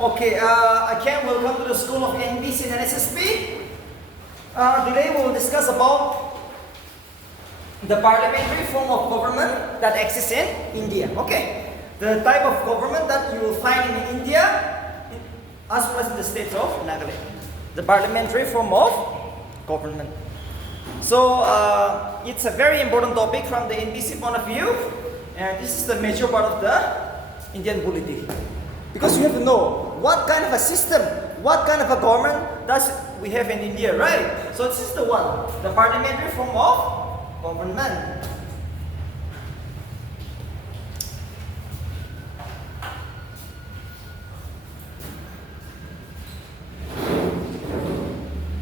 Okay, again, welcome to the School of NBC and SSP. Today we will discuss about the parliamentary form of government that exists in India. Okay, the type of government that you will find in India as well as in the states of Nagaland. The parliamentary form of government. So it's a very important topic from the NBC point of view, and this is the major part of the Indian polity. Because you have to know what kind of a system, what kind of a government does we have in India, right? So this is the one, the parliamentary form of government.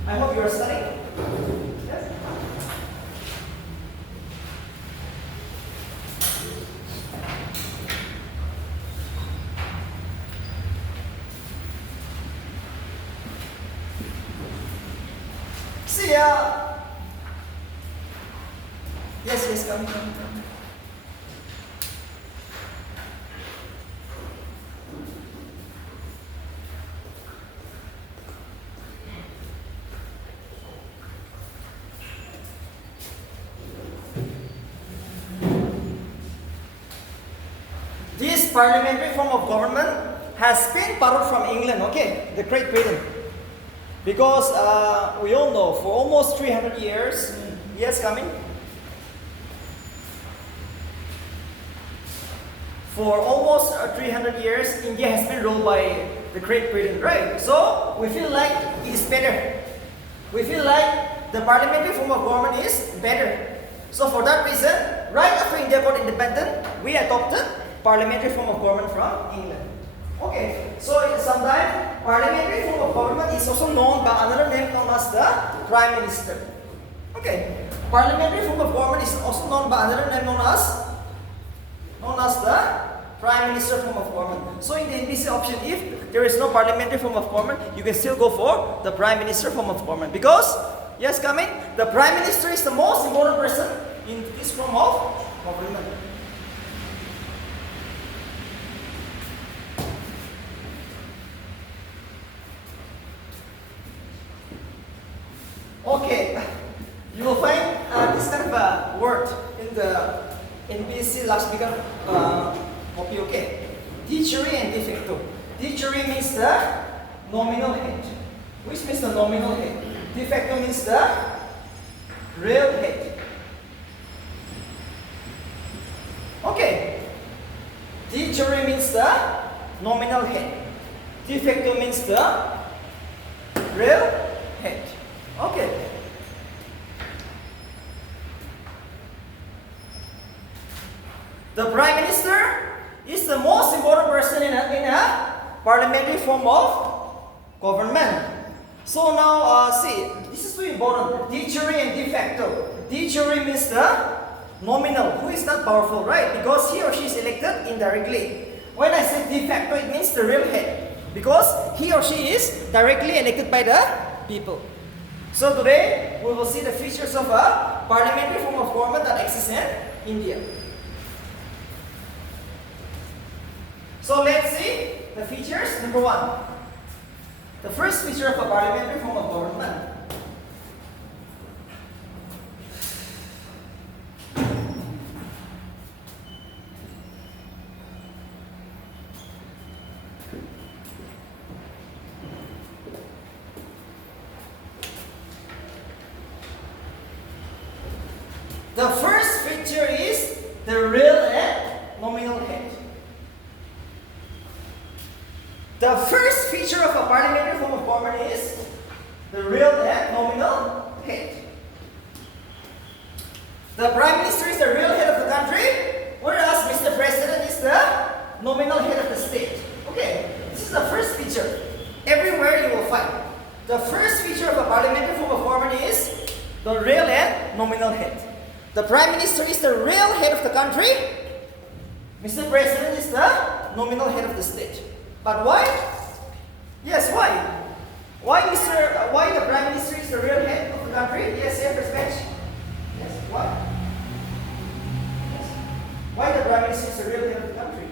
I hope you are studying. Yes? See ya. Yes, come. This parliamentary form of government has been borrowed from England, okay, the Great Britain. Because we all know for almost 300 years, yes, coming. For almost 300 years, India has been ruled by the Great Britain, right? So we feel like it is better. We feel like the parliamentary form of government is better. So for that reason, right after India got independent, we adopted parliamentary form of government from England. Okay, so sometimes parliamentary form of government is also known by another name known as the Prime Minister. Okay, parliamentary form of government is also known by another name known as the Prime Minister form of government. So in the NBC option, if there is no parliamentary form of government, you can still go for the Prime Minister form of government. Because, yes, coming, the Prime Minister is the most important person in this form of government. Okay, you will find this kind of a word in the NBC last speaker copy, okay? De jure and de facto. De jure means the nominal head, which means the nominal head. De facto means the real head. Okay, de jure means the nominal head. De facto means the real head. Okay. The Prime Minister is the most important person in a parliamentary form of government. So now, see, this is too important. De jure and de facto. De jure means the nominal, who is not powerful, right? Because he or she is elected indirectly. When I say de facto, it means the real head. Because he or she is directly elected by the people. So today, we will see the features of a parliamentary form of government that exists in India. So let's see the features. Number one, the first feature of a parliamentary form of government. The first feature is the real and nominal head. The first feature of a parliamentary form of government is the real and nominal head. The Prime Minister is the real head of the country, whereas Mr. President is the nominal head of the state. Okay, this is the first feature. Everywhere you will find. The first feature of a parliamentary form of government is the real and nominal head. The Prime Minister is the real head of the country. Mr. President is the nominal head of the state. But why? Yes, why? Why the Prime Minister is the real head of the country? Yes, first bench. Yes, why? Yes. Why the Prime Minister is the real head of the country?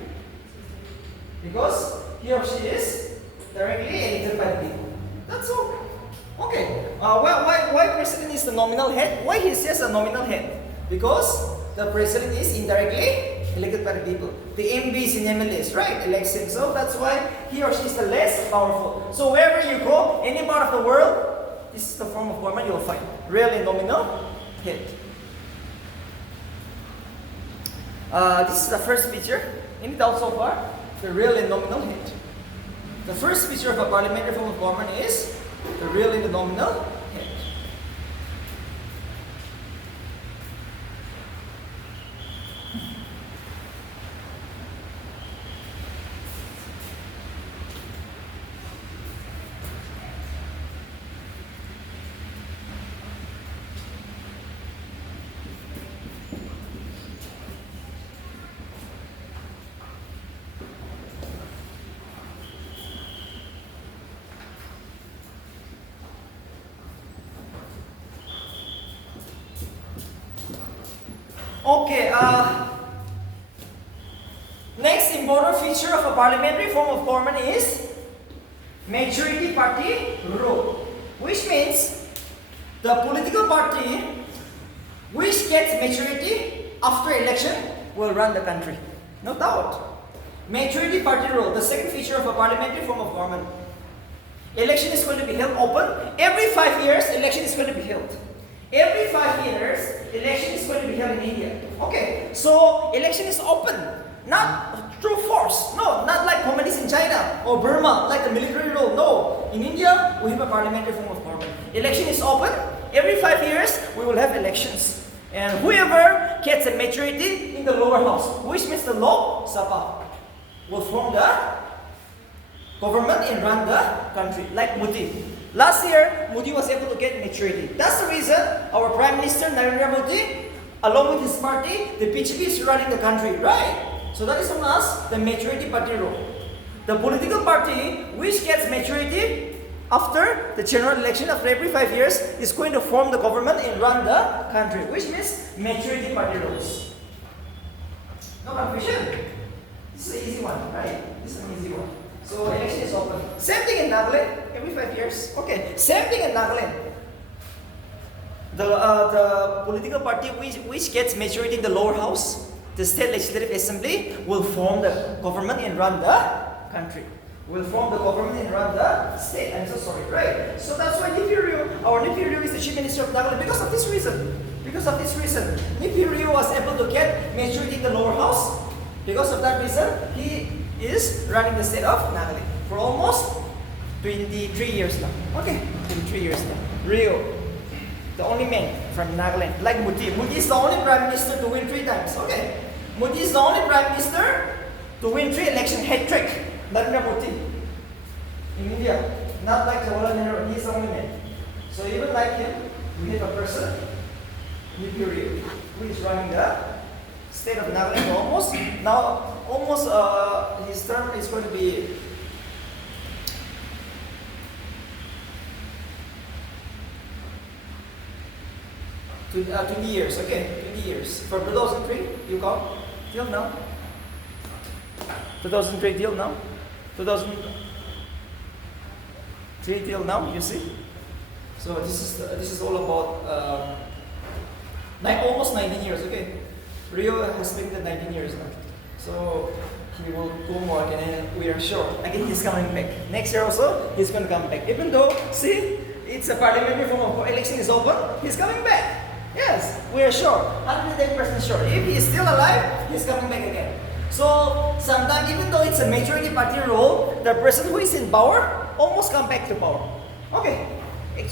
Because he or she is Directly elected by the people. That's all. Okay. Why president is the nominal head? Why he says a nominal head? Because the president is indirectly elected by the people. The MPs and MLAs, right? Elects him. So that's why he or she is the less powerful. So wherever you go, any part of the world, this is the form of government you'll find. Real and nominal head. This is the first picture. Any doubts so far? The real and nominal head. The first picture of a parliamentary form of government is the real and the nominal head. Okay, next important feature of a parliamentary form of government is majority party rule, which means the political party which gets majority after election will run the country. No doubt. Majority party rule, the second feature of a parliamentary form of government. Election is going to be held open. Every 5 years, election is going to be held. Every 5 years, election is going to be held in India. Okay, so election is open, not through force. No, not like communists in China or Burma, like the military rule. No, in India, we have a parliamentary form of government. Election is open. Every 5 years, we will have elections. And whoever gets a majority in the lower house, which means the Lok Sabha, will form the government and run the country, like Modi. Last year, Modi was able to get majority. That's the reason our Prime Minister Narendra Modi, along with his party, the BJP is running the country, right? So that is on us, the majority party rule. The political party which gets majority after the general election after every 5 years is going to form the government and run the country, which means majority party rules. No confusion? This is an easy one, right? This is an easy one. So election is open. Same thing in Nagaland, every 5 years. Okay, same thing in Nagaland. The political party which gets majority in the lower house, the state legislative assembly, will form the government and run the country. Will form the government and run the state. I'm so sorry, right? So that's why our Nipi Ryu is the chief minister of Nagaland because of this reason. Because of this reason, Nipi Ryu was able to get majority in the lower house. Because of that reason, he is running the state of Nagaland for almost 23 years now. Okay, 23 years now. Rio, the only man from Nagaland, like Modi. Modi is the only prime minister to win 3 times. Okay, Modi is the only prime minister to win 3 election hat trick. Narendra Modi in India, not like Jawaharlal Nehru. He is the only man. So even like him, we have a person, Nipi Ryu, who is running the state of Nagaland almost. His term is going to be 20 years. Okay, 20 years. From 2003, you count till now. 2003 till now. 2003 till now. You see. So this is all about almost 19 years. Okay, Rio has been the 19 years now. So he will go more, and then we are sure. Again, he's coming back. Next year also, he's going to come back. Even though, see, it's a parliamentary form of election is open, he's coming back. Yes, we are sure. 110% sure. If he is still alive, he's coming back again. So sometimes, even though it's a majority party rule, the person who is in power almost come back to power. Okay.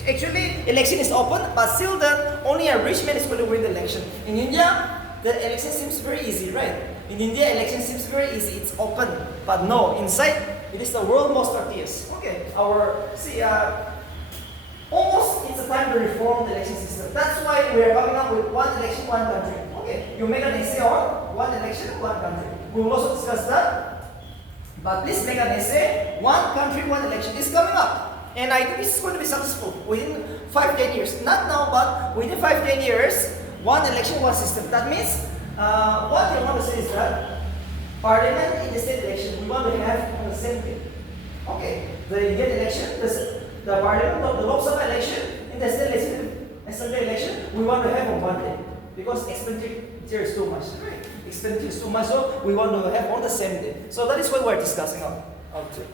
Actually, election is open, but still then only a rich man is going to win the election. In India, the election seems very easy, right? In India, election seems very easy. It's open. But no, inside, it is the world most arduous. Okay, almost it's a time to reform the election system. That's why we are coming up with one election, one country. Okay, you make an essay on one election, one country. We will also discuss that. But please make an essay, one country, one election is coming up. And I think this is going to be successful within 5-10 years. Not now, but within 5-10 years, one election, one system. That means, what you want to say is that Parliament in the state election, we want to have on the same day. Okay, the Indian election, the Parliament, the Lok Sabha election, and the State Legislative Assembly election, we want to have on one day because expenditure is too much, right? Expenditure is too much, so we want to have on the same day. So that is what we're discussing on today.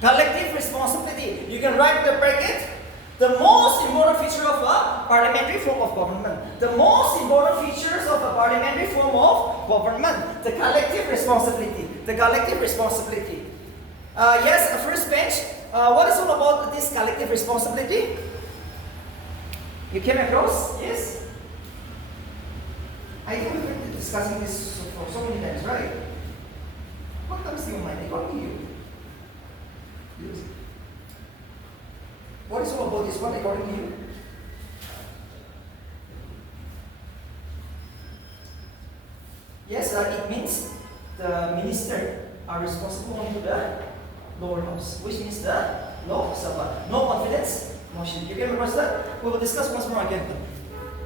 Collective responsibility. You can write the bracket. The most important feature of a parliamentary form of government. The most important features of a parliamentary form of government. The collective responsibility. The collective responsibility. Yes, first bench. What is all about this collective responsibility? You came across? Yes? I think we've been discussing this for so many times, right? What comes to your mind? According to you? What is all about this one according to you? Yes, it means the minister are responsible only to the lower house, which means the Lok Sabha. No confidence motion. You can remember that? We will discuss once more again.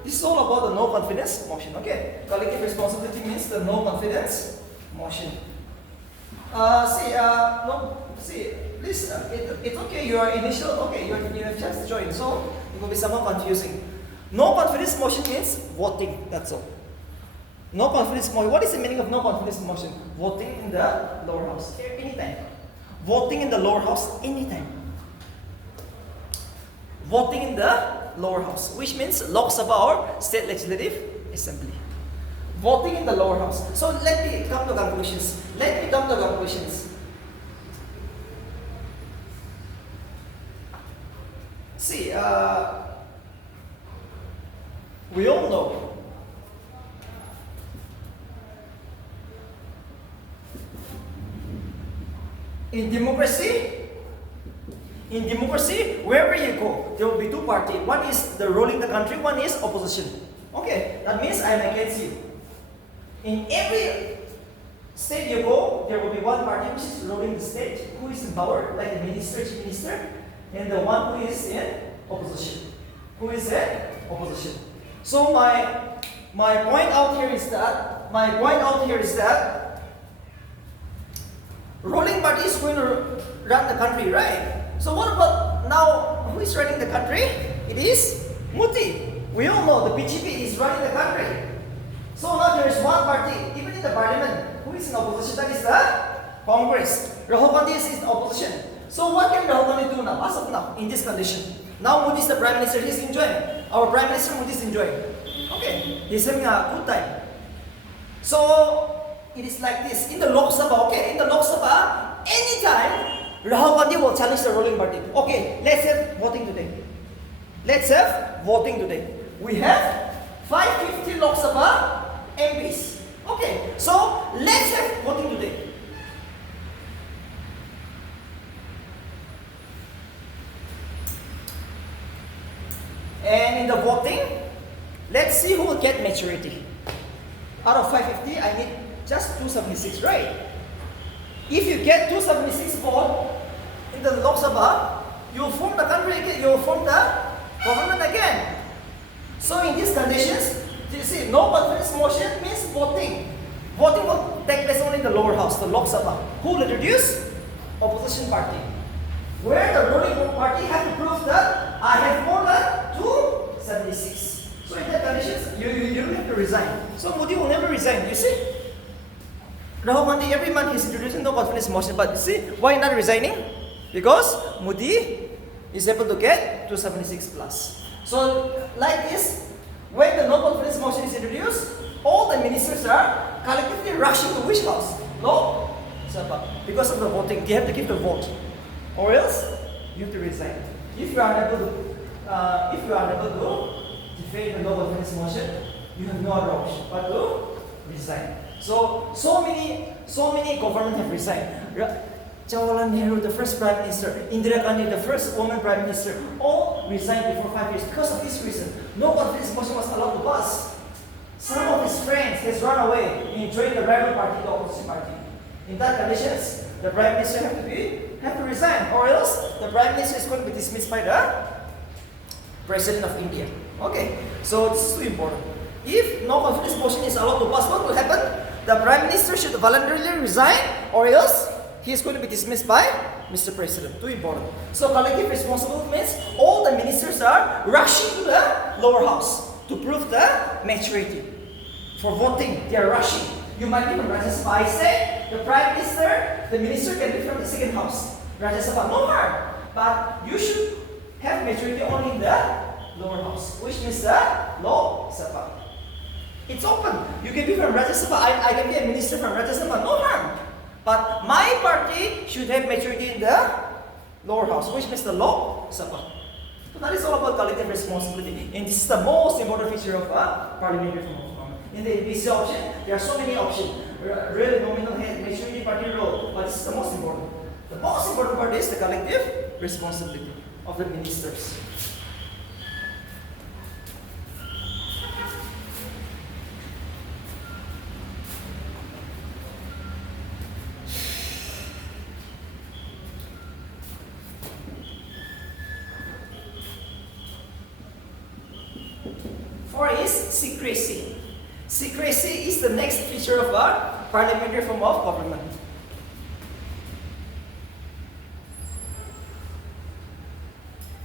This is all about the no confidence motion. Okay, collective responsibility means the no confidence motion. Please, it's okay, you are initial, okay, you have just joined, so it will be somewhat confusing. No confidence motion means voting, that's all. No confidence motion, what is the meaning of no confidence motion? Voting in the lower house, anytime. Voting in the lower house, anytime. Voting in the lower house, which means Lok Sabha or State Legislative Assembly. Voting in the lower house. So let me come to conclusions. See, we all know in democracy, wherever you go, there will be two parties. One is the ruling the country, one is opposition. Okay, that means I am against you. In every state you go, there will be one party which is ruling the state, who is in power, like the minister, chief minister, and the one who is in opposition. So my point out here is that ruling party is going to run the country, right? So what about now? Who is running the country? It is Modi. We all know the BJP is running the country. So now there is one party, even in the parliament, who is in opposition. That is the Congress. Rahul Gandhi is in opposition. So what can Rahul Gandhi do now, as of now, in this condition? Now Modi is the Prime Minister, he is enjoying. Our Prime Minister Modi is enjoying. Okay, he is having a good time. So it is like this. In the Lok Sabha, anytime Rahul Gandhi will challenge the ruling party. Okay, let's have voting today. We have 550 Lok Sabha MPs. Okay, so let's have voting today. And in the voting, let's see who will get majority. Out of 550, I need just 276, right? If you get 276 vote in the Lok Sabha, you will form the country again, you will form the government again. So in these conditions, you see, no confidence motion means voting. Voting will take place only in the lower house, the Lok Sabha. Who will introduce? Opposition party. Where the ruling party have to prove that I have more than 276. So in that conditions, you have to resign. So Modi will never resign, you see? Rahul Gandhi, every month he's introducing no confidence motion, but you see, why not resigning? Because Modi is able to get 276 plus. So like this, when the no confidence motion is introduced, all the ministers are collectively rushing to which house? Lok Sabha. Because of the voting, they have to give the vote. Or else, you have to resign. If you are unable to defeat the no confidence motion, you have no other option but to resign. So many government have resigned. Jawaharlal Nehru, the first Prime Minister, Indira Gandhi, the first woman Prime Minister, all resigned before 5 years because of this reason. No confidence motion was allowed to pass. Some of his friends has run away and joined the rival party, the opposition party. In that conditions, the Prime Minister have to resign, or else the Prime Minister is going to be dismissed by the President of India. Okay, so this is too important. If no confidence motion is allowed to pass, what will happen? The Prime Minister should voluntarily resign, or else he is going to be dismissed by Mr. President. Too important. So collective responsibility means all the ministers are rushing to the lower house to prove the maturity. For voting, they are rushing. You might be from Rajya Sabha. I say the Prime Minister, the minister can be from the second house. Rajya Sabha, no harm. But you should have maturity only in the lower house, which means the Lok Sabha. It's open. You can be from Rajya Sabha. I can be a minister from Rajya Sabha, no harm. But my party should have maturity in the lower house, which means the Lok Sabha. So that is all about collective responsibility. And this is the most important feature of a parliamentary form of government. In the ABC option, there are so many options. Real nominal head, maturity, party role. But this is the most important. The most important part is the collective responsibility of the ministers. Four is secrecy. Secrecy is the next feature of our parliamentary form of government.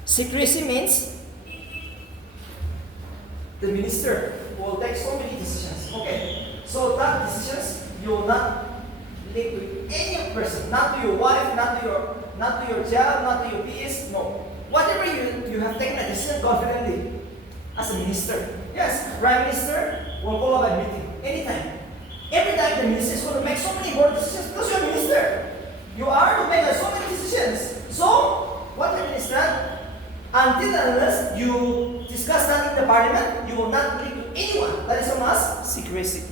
Secrecy means the minister will take so many decisions. Okay, so that decisions you will not link with any person, not to your wife, not to your job, not to your PS. No, whatever you have taken a decision confidently as a minister. Yes, Prime Minister will call up a meeting anytime. Every time the minister is going to make so many important decisions because you're a minister. You are to make so many decisions. So, what happens is that until and unless you discuss that in the parliament, you will not leak to anyone. That is known as secrecy.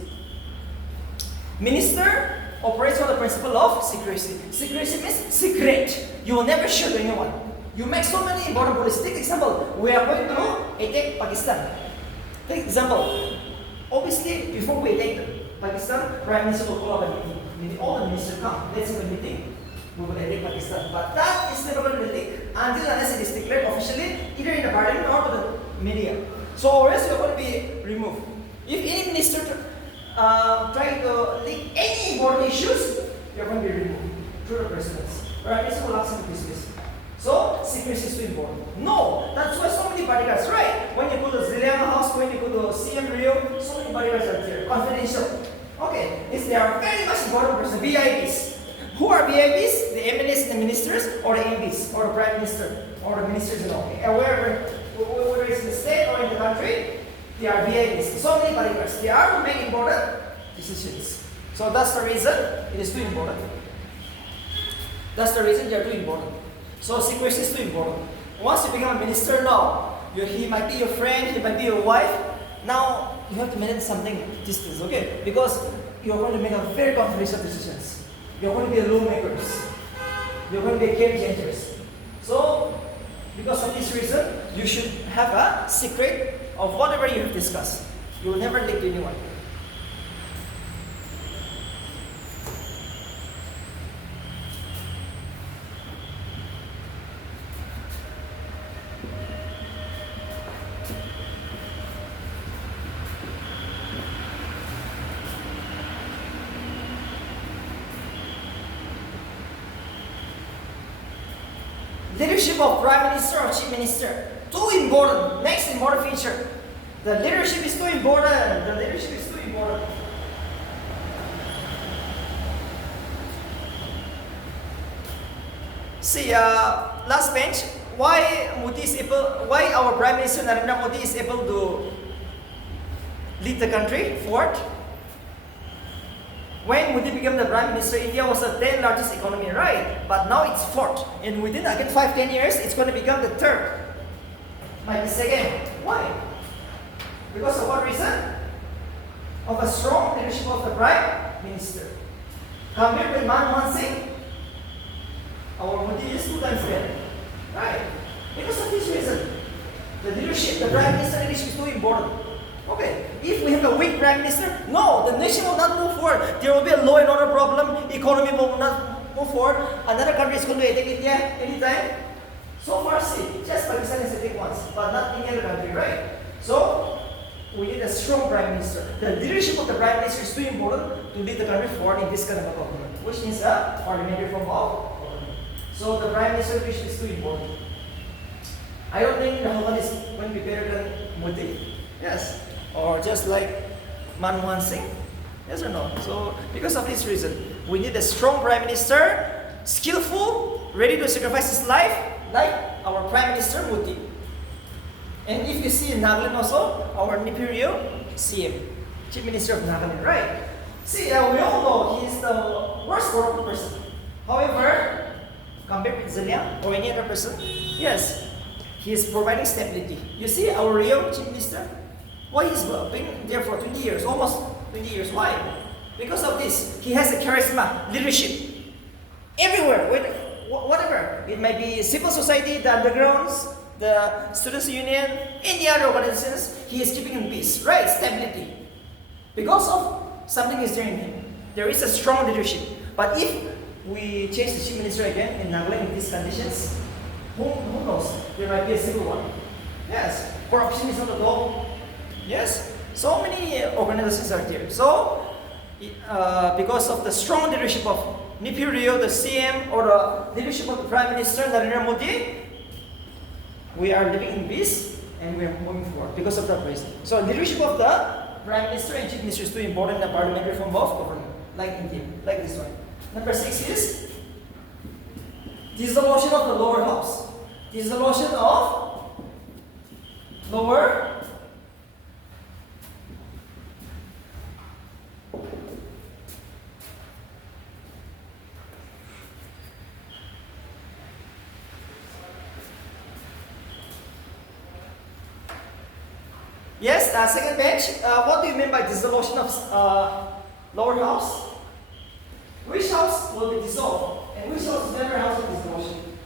Minister operates on the principle of secrecy. Secrecy means secret. You will never share to anyone. You make so many important policies. Take example, we are going to attack Pakistan. Take example, obviously before we attack Pakistan, Prime Minister will call up a meeting. All the ministers come, let's have a meeting. We will attack Pakistan. But that is never going to be leaked until unless it is declared officially, either in the parliament or to the media. So or else you are going to be removed. If any minister try to leak any important issues, you are going to be removed through the presidents. Prime Minister will ask him to dismiss. So, secrecy is too important. No, that's why so many bodyguards, right? When you go to Ziliana House, when you go to CM Rio, so many bodyguards are there, confidential. Okay, they are very much important person, VIPs. Who are VIPs? The MLAs, the ministers, or the MPs, or the Prime Minister, or the ministers, wherever, whether it's in the state or in the country, they are VIPs. So many bodyguards. They are to make important decisions. So that's the reason it is too important. That's the reason they are too important. So secrecy is too important. Once you become a minister now, he might be your friend, he might be your wife. Now you have to manage something distance, okay? Because you're going to make a very confidential decisions. You're going to be lawmakers. You're going to be game changers. So because of this reason, you should have a secret of whatever you have discussed. You will never leak to anyone. Leadership of Prime Minister or Chief Minister. Too important. Next important feature. The leadership is too important. The leadership is too important. See, last bench. Why our Prime Minister Narendra Modi is able to lead the country forward? When Modi became the Prime Minister, India was the 10th largest economy, right? But now it's 4th. And within, again, 5-10 years, it's going to become the 3rd. Might be second. Why? Because of what reason? Of a strong leadership of the Prime Minister. Compared with Manmohan Singh, our Modi is 2 times better. Right? Because of this reason, the leadership, the Prime Minister leadership is too important. Okay, if we have a weak Prime Minister, no, the nation will not move forward. There will be a law and order problem, economy will not move forward, another country is going to attack India anytime. So far, see, just Pakistan is attacked once, but not any other country, right? So, we need a strong Prime Minister. The leadership of the Prime Minister is too important to lead the country forward in this kind of a government, which means a parliamentary form of government. So, the Prime Minister leadership is too important. I don't think Rahman is going to be better than Modi. Yes. Or just like Manmohan Singh. Yes or no? So, because of this reason, we need a strong Prime Minister, skillful, ready to sacrifice his life, like our Prime Minister Modi. And if you see in Nagaland also, our Nipirio CM, Chief Minister of Nagaland, right? See, we all know he is the worst corrupt person. However, compared with Zaliang or any other person, yes, he is providing stability. You see our Rio Chief Minister? Why he's been there for 20 years, almost 20 years. Why? Because of this. He has a charisma, leadership. Everywhere, whatever. It might be civil society, the undergrounds, the students' union, any other organizations, he is keeping in peace, right? Stability. Because of something is there in him. There is a strong leadership. But if we change the chief minister again in Nagaland in these conditions, who knows? There might be a civil war. Yes. Corruption is on the top. Yes. So many organizations are there. So, because of the strong leadership of Nipirio, the CM, or the leadership of the Prime Minister Narendra Modi, we are living in peace and we are moving forward because of that reason. So, leadership of the Prime Minister and Chief Minister is too important in the parliamentary form of government, like India, like this one. Number 6 is dissolution of the lower house. Dissolution of lower Yes, second bench. What do you mean by dissolution of lower house? Which house will be dissolved? And which house is never house of dissolution?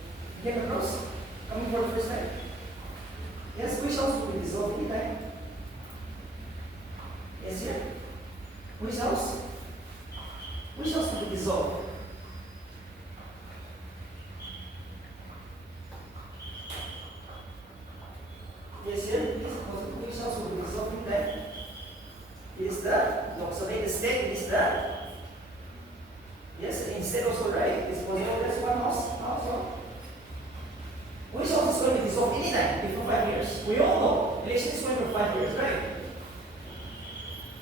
Came across? Coming for the first time? Yes, which house will be dissolved anytime? Yes, here? Which house? Which house will be dissolved? Yes, here? Which house will be dissolved anytime? Is the Lok Sabha, the state is the yes, instead also right, it's possible there's one house also. Which house is going to be dissolved anytime before 5 years? We all know election is going for 5 years, right?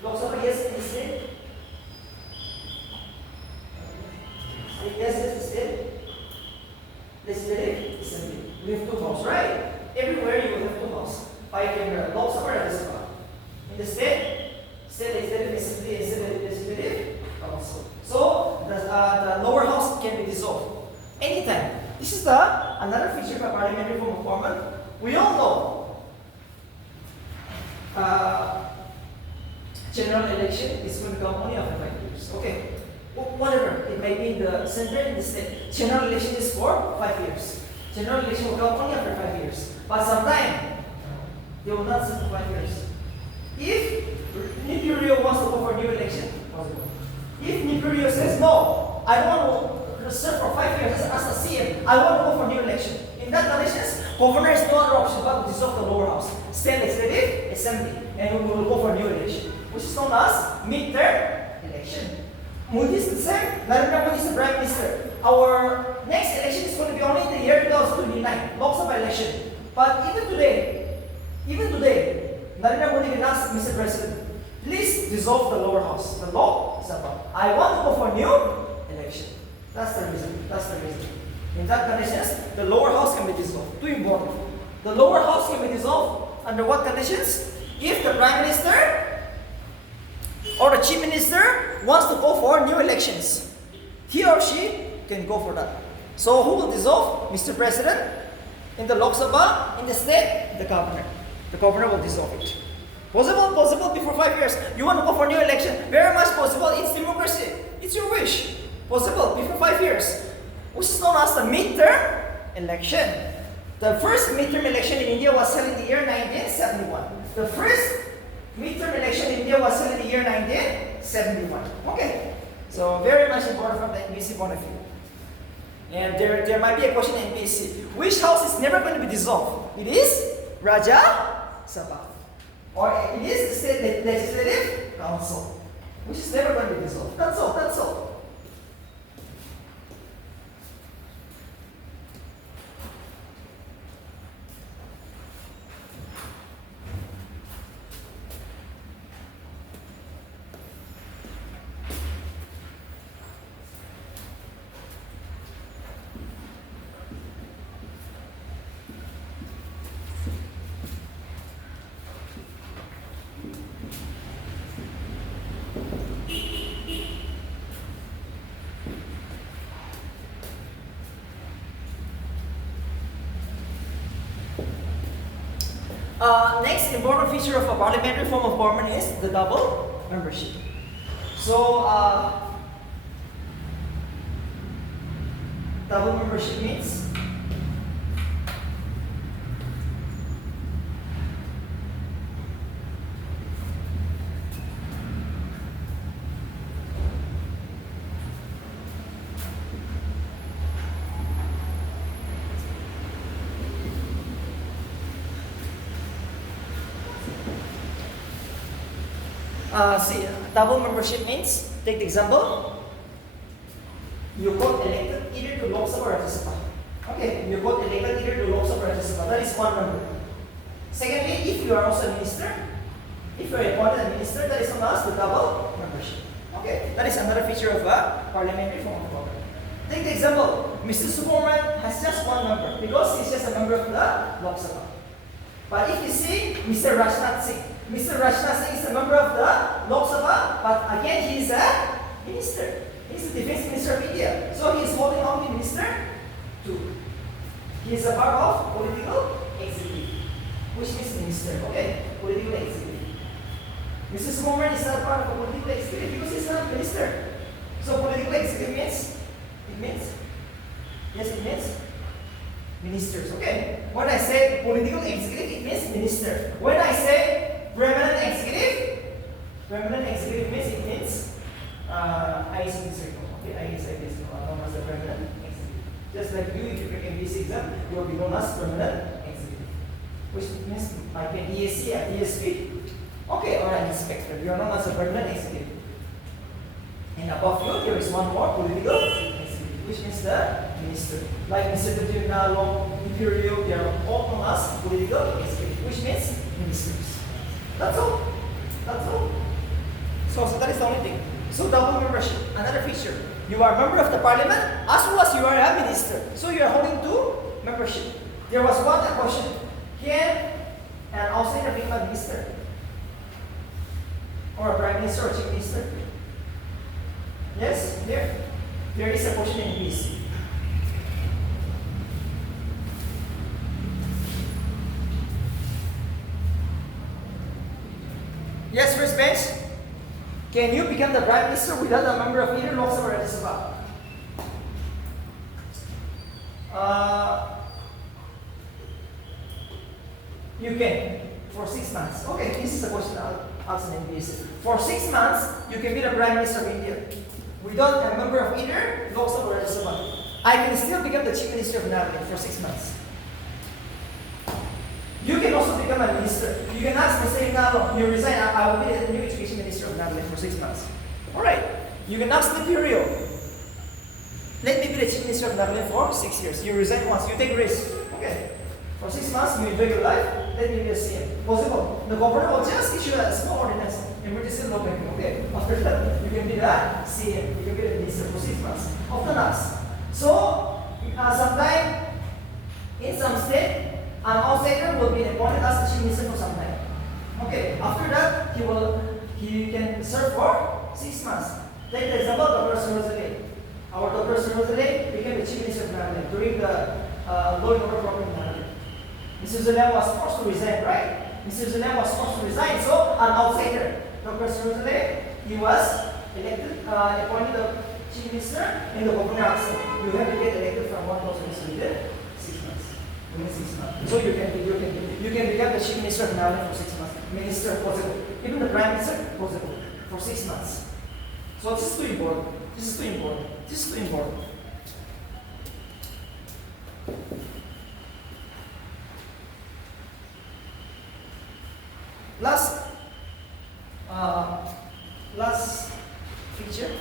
Lok Sabha, yes, in the state. Yes, the state. Legislative assembly. We have 2 houses, right? Everywhere you will have 2 houses. 5 years, Lok Sabha, Rajya Sabha. In the state legislative assembly and legislative council. So the lower house can be dissolved anytime. This is another feature of a parliamentary form of government. We all know general election is going to come only after 5 years. Okay, whatever it may be in the center, in the state, general election is for 5 years. General election will come only after 5 years. But sometime they will not serve for 5 years. If Nipirio wants to go for a new election, possible. If Nipirio says, no, I don't want to serve for 5 years as a CM, I want to go for a new election. In that conditions, governor has no other option but to dissolve the lower house, state legislative assembly, and we will go for a new election, which is known as mid-term election. Modi is the same. Narendra Modi is the Prime Minister. Our next election is going to be only in the year 2029, Lok Sabha election. But even today, Narendra Modi can ask Mr. President, please dissolve the lower house, the Lok Sabha. I want to go for a new election. That's the reason. That's the reason. In that conditions, the lower house can be dissolved. Too important. The lower house can be dissolved under what conditions? If the Prime Minister or the Chief Minister wants to go for new elections, he or she can go for that. So who will dissolve? Mr. President. In the Lok Sabha, in the state, the governor. The governor will dissolve it. Possible before 5 years. You want to go for new election? Very much possible. It's democracy. It's your wish. Possible before 5 years. which is known as the midterm election. The first midterm election in India was held in the year 1971. The first midterm election in India was held in the year 1971. Okay, so very much important from the NBC point of view. And there might be a question in NBC. Which house is never going to be dissolved? It is Rajya Sabha. Or it is the State Legislative Council, which is never going to be dissolved. That's all, that's all. Next important feature of a parliamentary form of government is the double membership. So, double membership means double membership means, take the example, you got elected either to Lok Sabha or Rajya Sabha. Okay, you got elected either to Lok Sabha or Rajya Sabha. That is one member. Secondly, if you are also a minister, if you are appointed a minister, that is known as the double membership. Okay, that is another feature of a parliamentary form of government. Take the example, Mr. Sukumaran has just one member because he's just a member of the Lok Sabha. But if you see Mr. Rajnath Singh, Mr. Rajnath Singh is a member of the Lok Sabha, but again he is a minister. He is the Defense Minister of India. So he is holding on to Minister 2. He is a part of political executive, which means minister. Okay, political executive. Mr. Sukumaran is not part of a political executive because he is not a minister. So political executive means, yes, it means ministers. Okay, when I say political executive, it means minister. When I say permanent executive means it means IAS circle. Okay, IAS circle, known as the permanent executive. Just like you, if you take MBC exam, you will be known as permanent executive, which means like an ESC, a DSP, okay, or an inspector. You are known as a permanent executive. And above you, there is one more political executive, which means the minister. Like Mr. Nalong, Imperial, they are all known as political executive, which means ministers. That's all. That's all. So that is the only thing. So double membership, another feature. You are a member of the parliament as well as you are a minister. So you are holding two membership. There was one question. Can an outsider become a minister? Or a prime minister or chief minister? Yes? There is a question in BC. Yes, first bench. Can you become the prime minister without a member of either Lok Sabha or Rajya Sabha? You can for 6 months. Okay, this is a question I'll ask in NBC. For 6 months, you can be the prime minister of India without a member of either Lok Sabha or Rajya Sabha. I can still become the chief minister of Nagaland for 6 months. You can also become a minister. You can ask Mr. Inalo, you resign, I will be the new education minister of Nagaland for 6 months. Alright. You can ask the Imperial, let me be the chief minister of Nagaland for 6 years. You resign once, you take risk. Okay. For 6 months, you enjoy your life, let me be a CM. Possible. The governor will just issue a small ordinance, emergency lawmaking. Okay. After that, you can be the CM, you can be the minister for 6 months. Often asked. So, sometime in some state, an outsider will be appointed as the chief minister for some time. Okay, after that, he can serve for 6 months. Take the example of Dr. Surozale. Our Dr. Surozale became the chief minister of Nagaland during the law and order problem in Nagaland. Mr. Surozale was forced to resign, right? Mr. Surozale was forced to resign, so an outsider, Dr. Surozale, he was elected, appointed the chief minister and the governor also. You have to get elected from one person within 6 months. Within 6 months. So you can become the chief minister of Maryland for 6 months. Minister possible. Even the prime minister possible for 6 months. So this is too important. This is too important. This is too important. Last picture.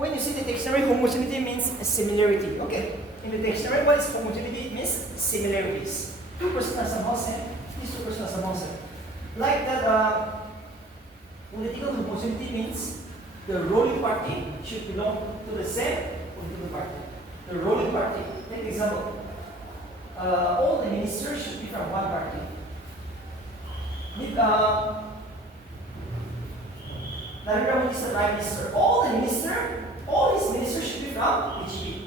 When you see the dictionary, homogeneity means similarity. Okay. In the dictionary, what is homogeneity? It means similarities. Two persons are somehow same. These two persons are somehow same. Like that, political homogeneity means the ruling party should belong to the same political party. The ruling party. Take example. All the ministers should be from one party. Narendra Modi is the Prime Minister. All his ministers should be from BJP.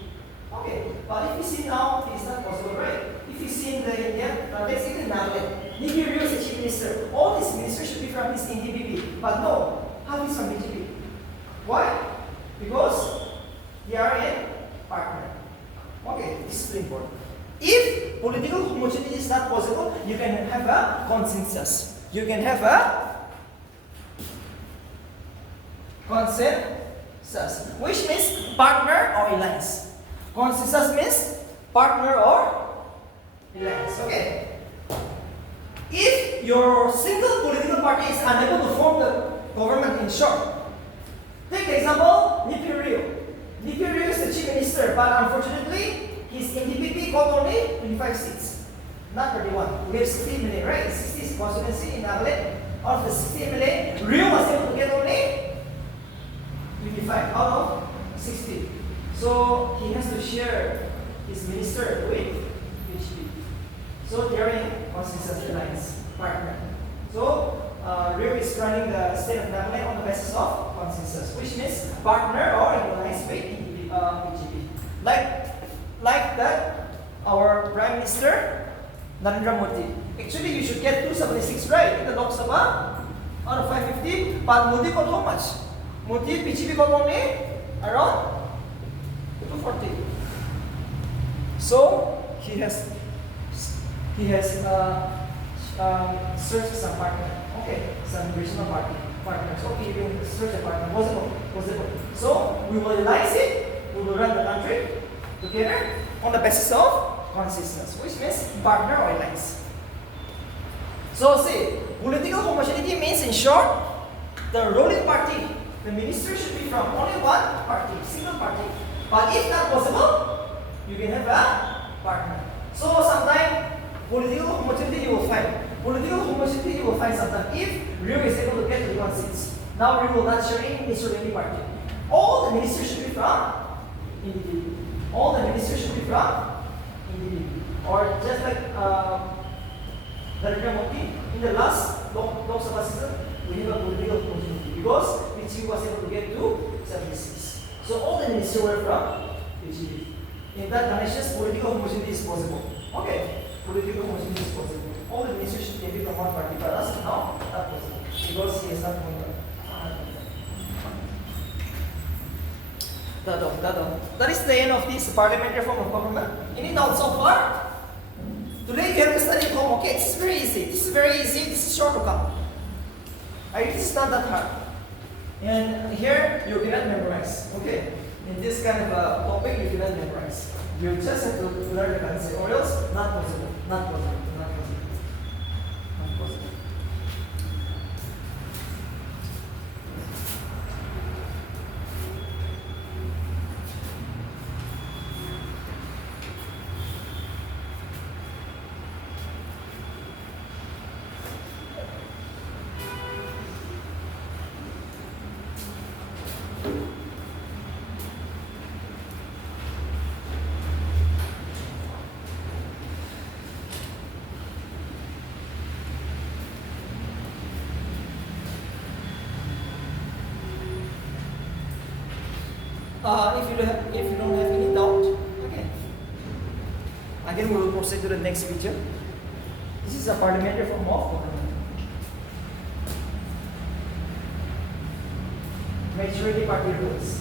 Okay, but if you see now, it is not possible, right? If you see in the India, let's say in Nagaland, Nikhil Ryu is the Chief Minister. All his ministers should be from his NDPP. But no, half is from BJP. Why? Because they are a partner. Okay, this is important. If political homogeneity is not possible, you can have a consensus. You can have a consensus, which means partner or alliance. Consensus means partner or alliance. Okay. If your single political party is unable to form the government, in short, take the example Nikhil Ryu. Nikhil Ryu is the chief minister, but unfortunately, his NDPP got only 25 seats, not 31. We have 60 million, right? 60 constituency in Nagaland. Out of the 60 million, Ryu was able to get only 25 out of 60. So he has to share his minister with BJP. So they are in consensus alliance partner. So Ryu is running the state of Nagaland on the basis of consensus, which means partner or alliance with BJP. Like that, our Prime Minister Narendra Modi. Actually, you should get 276 right in the Lok Sabha out of 550. But Modi got how much? Modi BJP got only around 240. So he has searched some partner. Okay, some regional partners. Okay, you can search a partner. Possible. So we will realize it. We will run the country together on the basis of consensus, which means partner or alliance. So see, political homogeneity means, in short, the ruling party, the minister should be from only one party, single party. But if not possible, you can have a partner. So sometimes political homogeneity you will find. Political homogeneity you will find sometimes. If Ryu is able to get 31 seats, now Ryu will not share any minister with any party. All the ministers should be from individual. All the ministers should be from individual. Or just like Narendra Modi, in the last Lok Sabha season, we have a political homogeneity because BJP was able to get to 76. So all the ministers were from BJP. In that conditions, political homogeneity is possible. Okay, political homogeneity is possible. All the ministers should be from one party, but us now not possible because he is not from the. That is the end of this parliamentary form of government. Any doubts so far? Today you have to study at home. Okay, this is very easy. This is very easy. This is short to come. This is not that hard. And here you cannot memorize. Okay, in this kind of topic you cannot memorize. You just have to learn the concept, or else not possible. Not possible. Not possible. Not possible. If you don't have any doubt, okay. Again, we will proceed to the next picture. This is a parliamentary form of government. Majority party rules.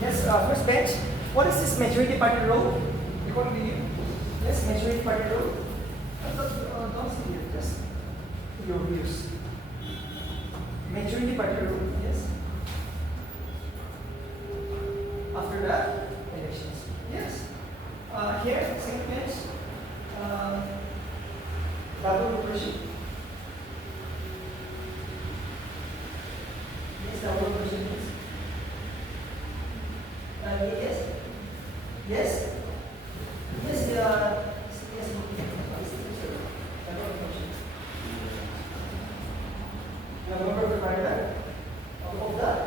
Yes, first bench. What is this majority party rule? According to you? Yes, majority party rule. Don't see here, just your views. Majority party rule, yes. After that, elections. Yes. Here, second bench. Double rotation. Yes, double rotation. Yes. Yes. Yes. Yes. Remember the paragraph? Above that.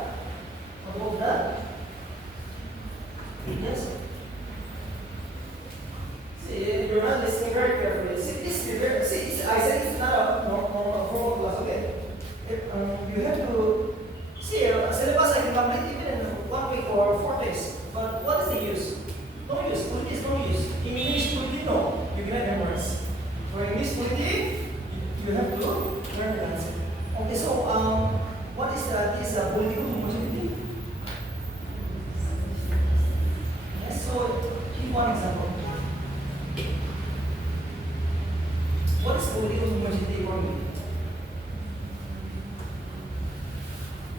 Above that. Yes. See, you're not listening very carefully. See, I said it's not a normal formal class, okay? You have to see a syllabus I can complete even in 1 week or 4 days. But what is the use? No use. Polity is no use. In English, polity, no. You cannot memorize. For English polity, you have to learn the answer. Okay, so what is this political homogeneity? Yes, so give one example. What is political homogeneity for me?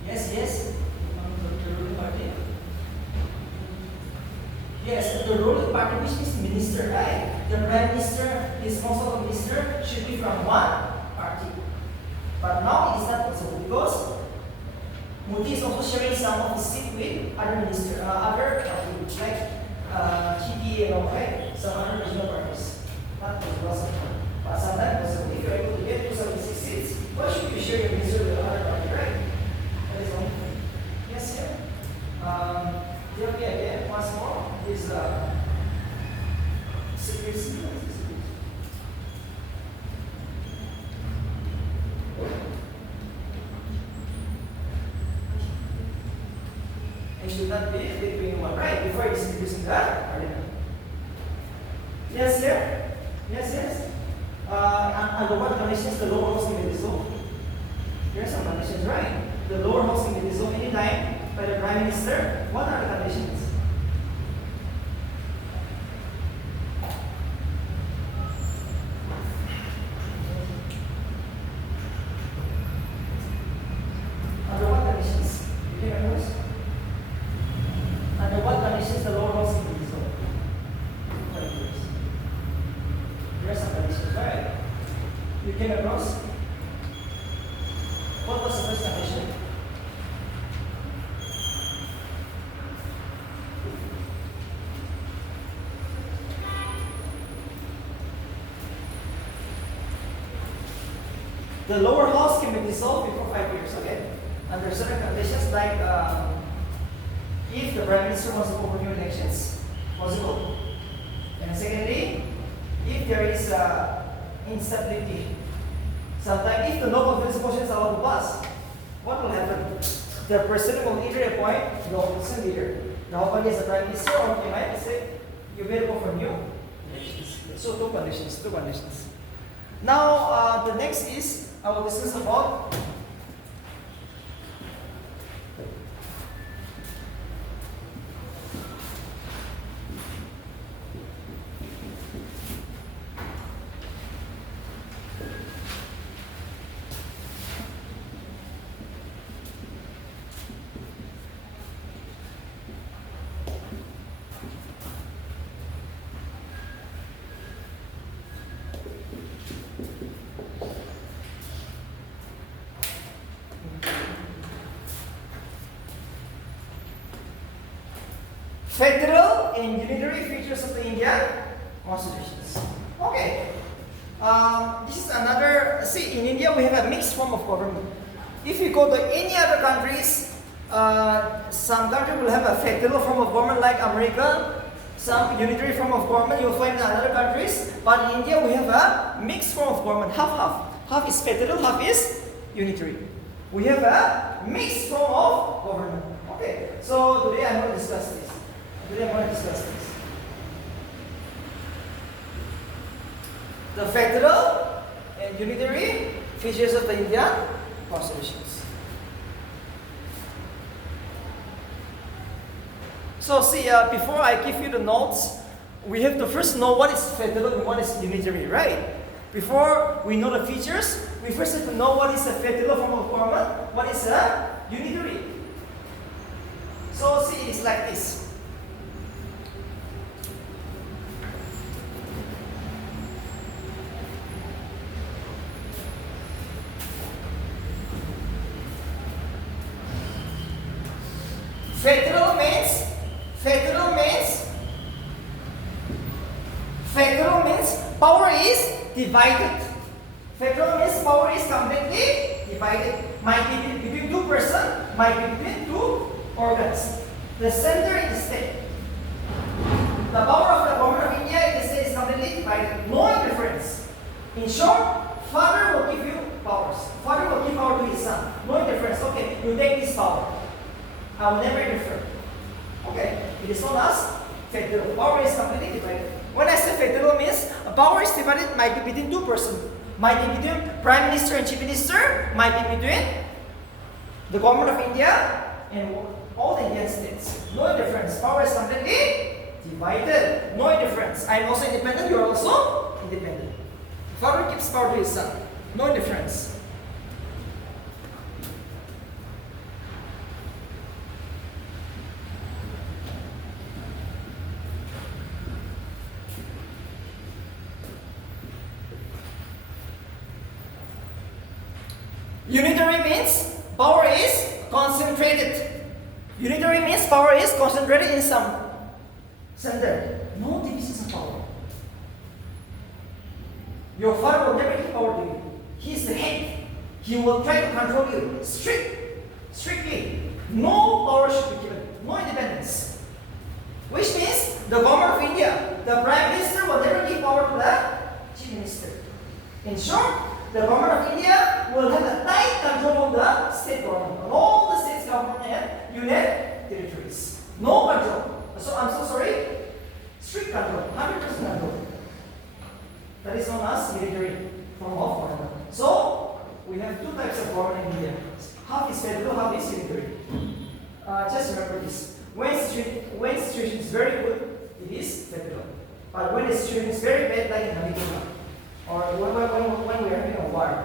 Yes, yes. The ruling party. Yes, the ruling party, which is minister, right? The prime minister, his council of minister should be from one party. But now it is not possible because Modi is also sharing some of his seat with other minister, other parties like TP and all, right? Some other regional parties. Not possible. But sometimes possible. If you are able to get 276 seats, why should you share your minister with another party, right? That is one thing. Yes, sir. Tell me again once more. Is secrecy. It should not be between one, right? Before it is introducing that parliament. Yes, sir. Yes, yes. Under what conditions the lower house can be dissolved? There are some conditions, right? The lower house can be dissolved anytime by the prime minister. What are the conditions? Under what conditions? You can remember? Under what conditions the lower house can be dissolved? There are some conditions, right? You came across? What was the first condition? The lower house can be dissolved before 5 years, okay? Under certain conditions, like if the prime minister wants to open new elections, possible. And secondly, if there is instability. Sometimes, if the no confidence motion is allowed to pass, what will happen? The president will either appoint the opposition leader. Nobody is the prime minister, or he might say, you better go for new elections. So two conditions. Now, the next is, I will discuss about federal and unitary features of the Indian constitutions. Okay. This is another, see, in India we have a mixed form of government. If you go to any other countries, some country will have a federal form of government like America, some unitary form of government you'll find in other countries, but in India we have a mixed form of government, half-half. Half is federal, half is unitary. We have a mixed form of government. Okay, so today I'm going to discuss this. The federal and unitary features of the Indian constitutions. So see, before I give you the notes, we have to first know what is federal and what is unitary, right? Before we know the features, we first have to know what is a federal form of government, what is a unitary. So see, it's like this. Federal means power is divided. Federal means power is completely divided. Might be between two persons, might be between two organs. The center is the state. The power of the government of India in the state is completely divided. No interference. In short, father will give you powers. Father will give power to his son. No interference. Okay, you take this power. I will never interfere. Okay, it is known as federal. Power is completely divided. When I say federal means power is divided might be between two persons. Might be between Prime Minister and Chief Minister, might be between the government of India and all the Indian states. No interference. Power is completely divided. No interference. I am also independent, you are also independent. Father gives power to his son. No interference. Unitary means power is concentrated. Unitary means power is concentrated in some center. No divisions of power. Your father will never give power to you. He is the head. He will try to control you strictly. No power should be given. No independence. Which means the government of India, the Prime Minister will never give power to the Chief Minister. In short, the government of India will have a tight control of the state government, on all the states government and union territories. No control. So I'm so sorry. Strict control, 100% control. That is known as unitary form of government. So we have two types of government in India. Half is federal, half is unitary. Just remember this. When situation is very good, it is federal. But when the situation is very bad, like in Namibia, or when we are having a war,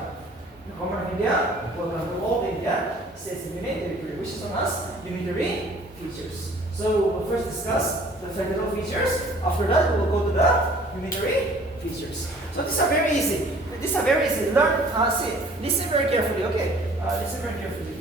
the government of India will control all the Indian states and union territory, which is known as unitary features. So we'll first discuss the federal features. After that, we will go to the unitary features. So these are very easy. Learn, see, listen very carefully. Okay, listen very carefully.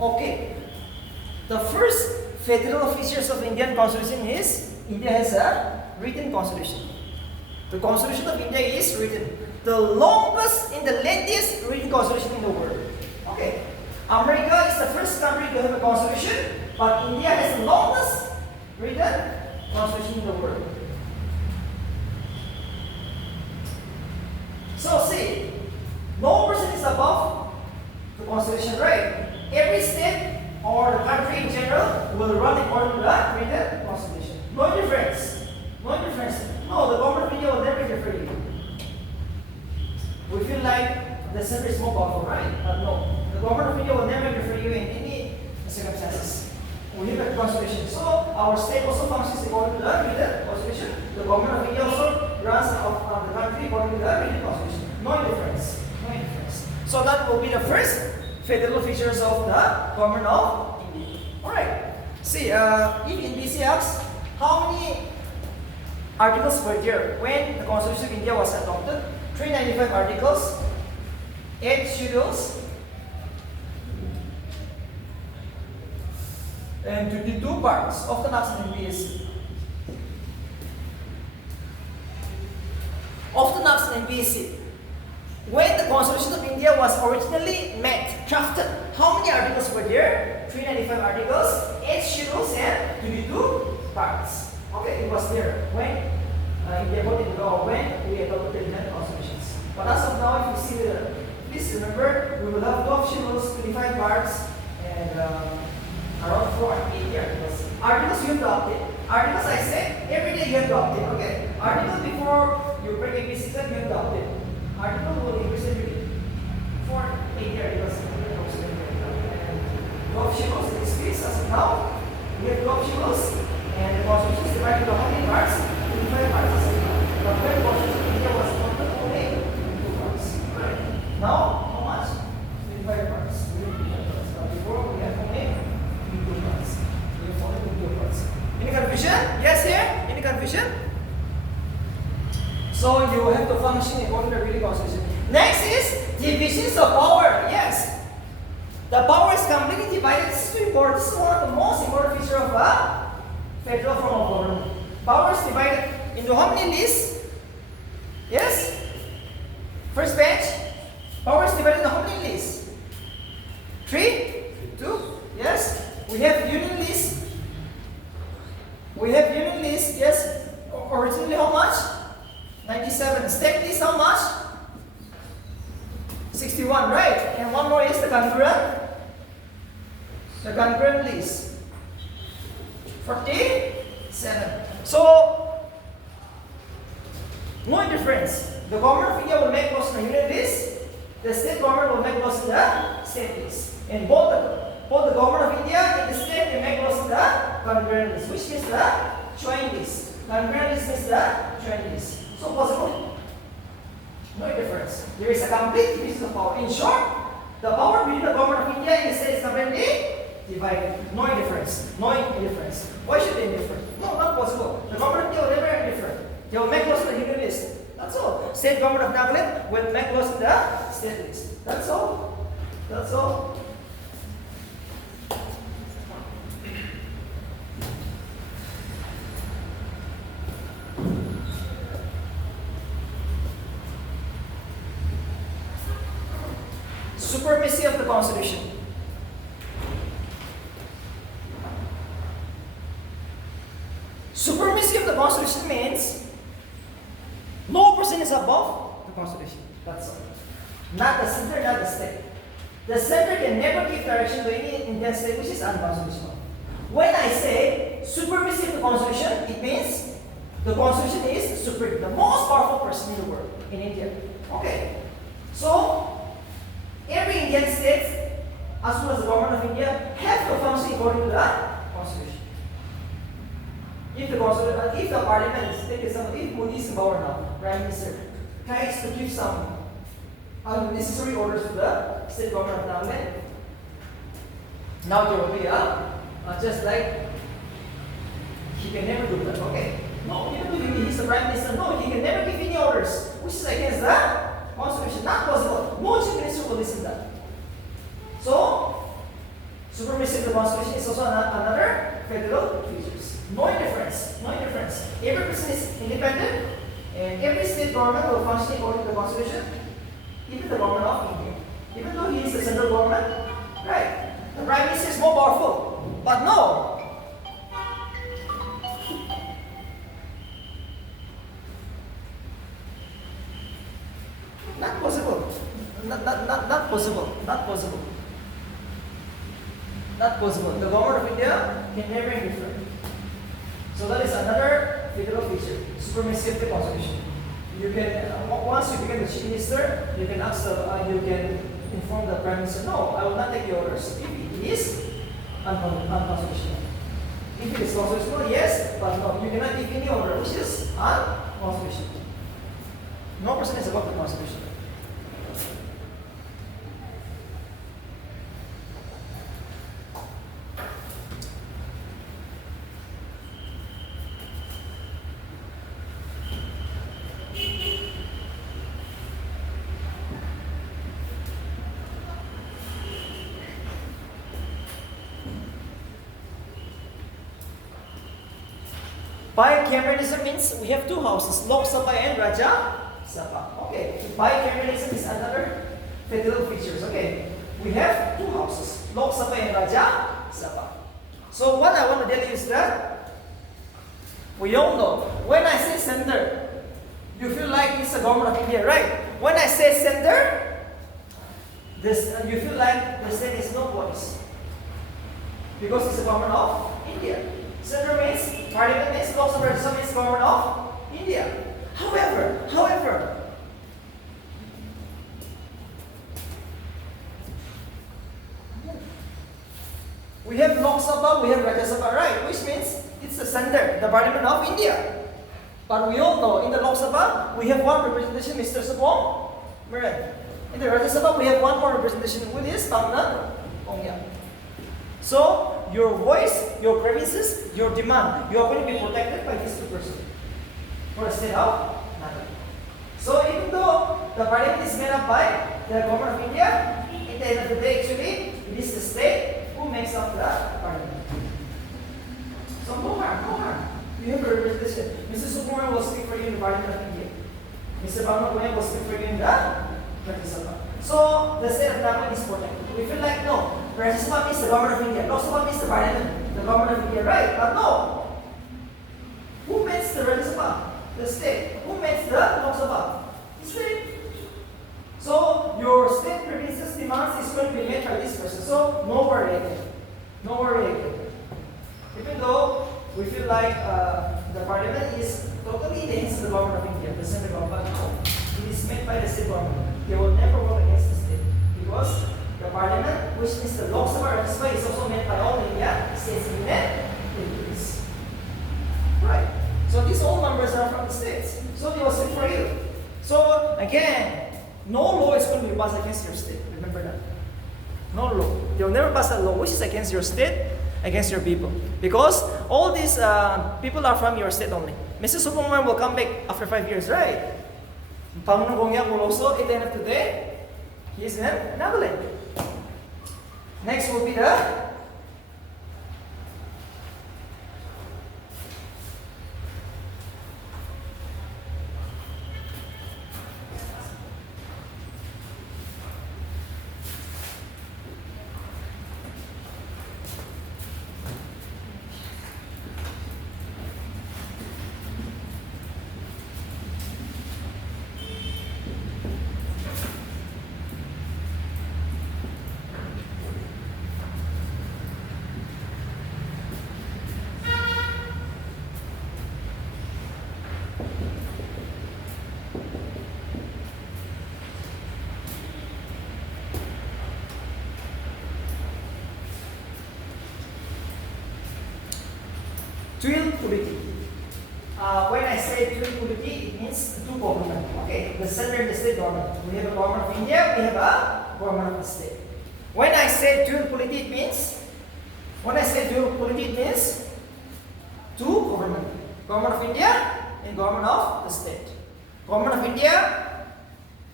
Okay, the first federal features of Indian constitution is India has a written constitution. The constitution of India is written. The longest and the lengthiest written constitution in the world. Okay, America is the first country to have a constitution, but India has the longest written constitution in the world. So see, no person is will run according to the written constitution. No difference. No difference. No, the government of India will never interfere you. We feel like the center is more powerful, right? No. The government of India will never interfere you in any circumstances. We have a constitution. So our state also functions according to the written constitution. The government of India also runs the country according to the written constitution. No difference. No difference. So that will be the first federal features of the government of India. Alright. See, if NBC asks how many articles were there when the Constitution of India was adopted, 395 articles, 8 schedules, and 22 parts. Often asked in NBSC. Often asked in NBSC. When the Constitution of India was originally drafted, how many articles were there? 395 articles, 8 schedules, and 22 parts. Okay, it was there when India got into law, when we adopted the Indian constitutions. But as of now, if you see please remember, we will have 12 schedules, 25 parts, and around 4 and 8 articles. Articles you have to update. Articles I say, every day you have to update, okay? Article before you bring ABC exam, you have to update. Article will increase every day. 4 and 8 articles. And 12 schedules, it is as of now. We have 12 schedules, and the constitution is divided into how many parts? 25 parts. But when the Constitution of India was adopted, only 22 parts. Right. Now, how much? 25 parts. We have 25 parts. But before, we have only 22 parts. We have only 22 parts. Any confusion? Yes, here? Any confusion? So you have to function according to the written constitution. Next is divisions of power. Yes. The power is completely divided. This is too important. This is one of the most important features of a federal form of government. Power is divided into how many lists? Yes? First bench. Power is divided into how many lists? 3? 2? Yes? We have union list. We have union list. Yes? Originally how much? 97. State list how much? 61, right? And one more is the concurrent. The concurrent list. 47. So, no difference. The government of India will make laws in the union list. The state government will make laws in the state list. And both the government of India and the state can make laws in the concurrent list, which is the joint list. Concurrent list is the joint list. So possible? No difference. There is a complete division of power. In short, the power between the government of India and the state is completely divided. No difference. No difference. Why should they differ? No, not possible. The government of India will never differ. They will make laws in the union list. That's all. State government of Nagaland will make laws in the state list. That's all. That's all. Supremacy of the Constitution. Supremacy of the Constitution means no person is above the Constitution. That's all. Not the center, not the state. The center can never give direction to any Indian state which is unconstitutional. When I say supremacy of the Constitution, it means the Constitution is supreme, the most powerful person in the world, in India. Okay. So, every Indian state, as well as the government of India, have to function according to the Constitution. If the Parliament, take example, if Modi is in power now, Prime Minister, tries to give some unnecessary orders to the state government of Nagaland, now there will be just like he can never do that. Okay? No, even though he's the Prime Minister, no, he can never give any orders, which is against the Constitution. Not possible. No chief minister will listen to that. So, supremacy of the Constitution is also another federal features. No difference. No difference. Every person is independent, and every state government will function according to the Constitution, even the government of India. Even though he is the central government, right? The Prime Minister is more powerful. But no. Not possible. Not possible. Not possible. Not possible. The government of India can never differ. So that is another federal feature, supremacy of the constitution. You can once you become the chief minister, you can ask you can inform the prime minister, no, I will not take the orders if it is unconstitutional. If it is constitutional, yes, but no, you cannot give any order which is unconstitutional. No person is above the constitution. Bicameralism means we have two houses, Lok Sabha and Rajya Sabha. Okay, bicameralism is another federal features. Okay, we have two houses, Lok Sabha and Rajya Sabha. So what I want to tell you is that we all know when I say center, you feel like it's the government of India, right? When I say center, you feel like the state is no voice because it's the government of India. Center means, Parliament means, Lok Sabha Rajya Sabha means government of India. However, we have Lok Sabha, we have Rajya Sabha, right? Which means it's the center, the Parliament of India. But we all know in the Lok Sabha, we have one representation, Mr. Supong Meran. In the Rajya Sabha, we have one more representation, which is Bangna Ongya. So, your voice, your premises, your demand, you are going to be protected by these two persons for the state of Nagaland. So, even though the parliament is made up by the government of India, at the end of the day, actually, it is the state who makes up the parliament. So, no harm. You have a representation. Mr. Sukumar will speak for you in the Parliament of India. Mr. Bangna Goyang will speak for you in the Rajya Sabha. So, the state of Nagaland is protected. We feel like, no, Rajya Sabha means the government of India. Lok Sabha means the Parliament, the government of India, right? But no. Who makes the Rajya Sabha? The state. Who makes the Lok Sabha? The state. So, your state preferences demands is going to be made by this person. So, no worry again. Even though we feel like the Parliament is totally against the government of India, the central government, no. It is made by the state government. They will never vote against the state because the Parliament, which means the Lok Sabha Rajya Sabha, is also made by all India states in Greece. Right. So these all members are from the states. So they will speak for you. So again, no law is going to be passed against your state. Remember that. No law. They will never pass a law which is against your state, against your people. Because all these people are from your state only. Mr. Superman will come back after 5 years, right? Pangulong Gongyang will also, at the end of the day, he is in Nagaland. Next will be the dual polity. When I say dual polity, it means two government. Okay, the center and the state government. We have a government of India, we have a government of the state. When I say dual polity, it means two government. Government of India and government of the state. Government of India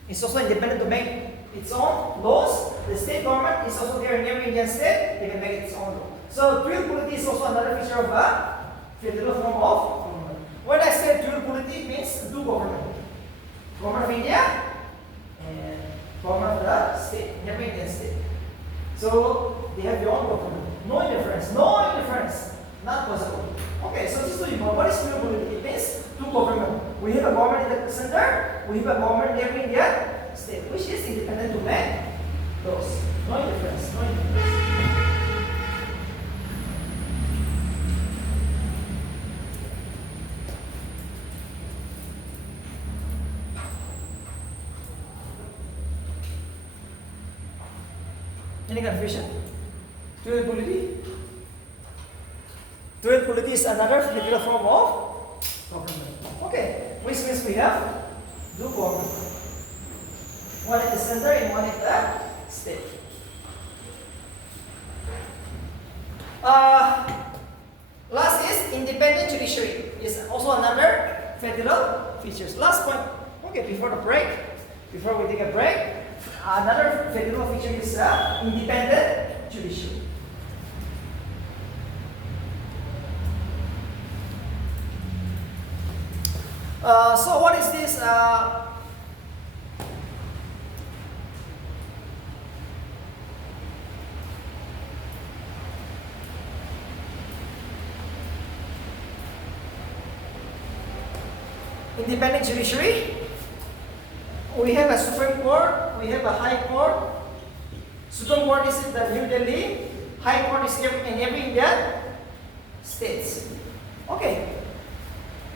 is also independent to make its own laws. The state government is also there in every Indian state, they can make its own law. So dual polity is also another feature of a federal form of government. When I say dual polity, it means two government. Government of India and government of the state, every Indian state. So they have their own government. No interference, not possible. Okay, so just to you know, what is dual polity? It means two government. We have a government in the center, we have a government in every Indian state, which is independent to make laws. No interference. Any confusion? Dual polity? Dual polity is another federal form of government. Okay, which means we have two government. One at the center and one at the state. Last is independent judiciary. Is also another federal features. Last point. Okay, before the break, before we take a break, another federal feature is independent judiciary. So what is this? Independent judiciary. We have a Supreme Court, we have a High Court. Supreme Court is in the New Delhi, High Court is in every Indian states. Okay.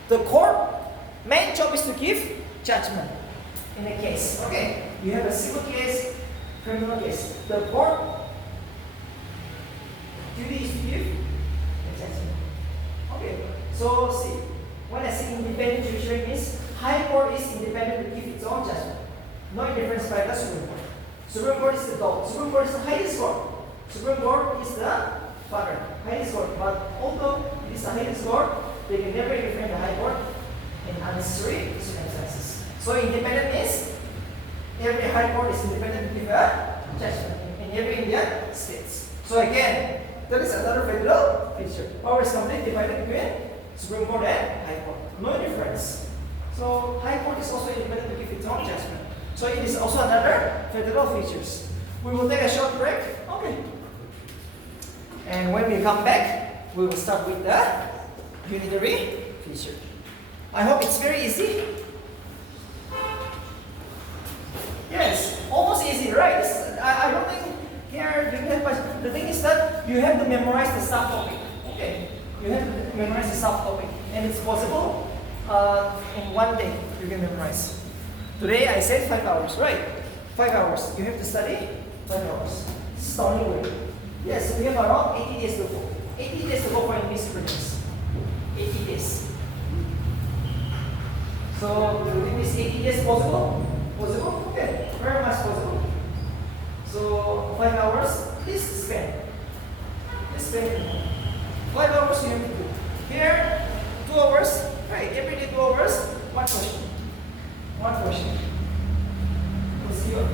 The court main job is to give judgment in a case. Okay. You have a civil case, criminal case. The court duty is to give a judgment. Okay. So see. When I say independent judiciary means High Court is independent to give its own judgment. No interference by the Supreme Court. Supreme Court is the dog. Supreme Court is the highest court. Supreme Court is the father, highest court. But although it is the highest court, they can never interfere in the High Court in unnecessary circumstances. So independent means every High Court is independent to give a judgment in every Indian states. So again, that is another federal feature. Power is completely divided between Supreme Court and High Court. No difference. So High Court is also independent to give its own judgment. So it is also another federal features. We will take a short break. Okay. And when we come back, we will start with the unitary feature. I hope it's very easy. Yes, almost easy, right? I don't think here you have much. The thing is that you have to memorize the subtopic. Okay. You have to memorize the subtopic, and it's possible in one day you can memorize. Today I said 5 hours, right? 5 hours. You have to study 5 hours. It's the only way. Yes, we have around 80 days to go. 80 days to go for English students. 80 days. So, do you think this 80 days possible? Possible? Okay, very much possible. So, 5 hours, please spend. Please spend 5 hours you have to do. Here, 2 hours, right? Every day 2 hours, one question. One question. We'll see you.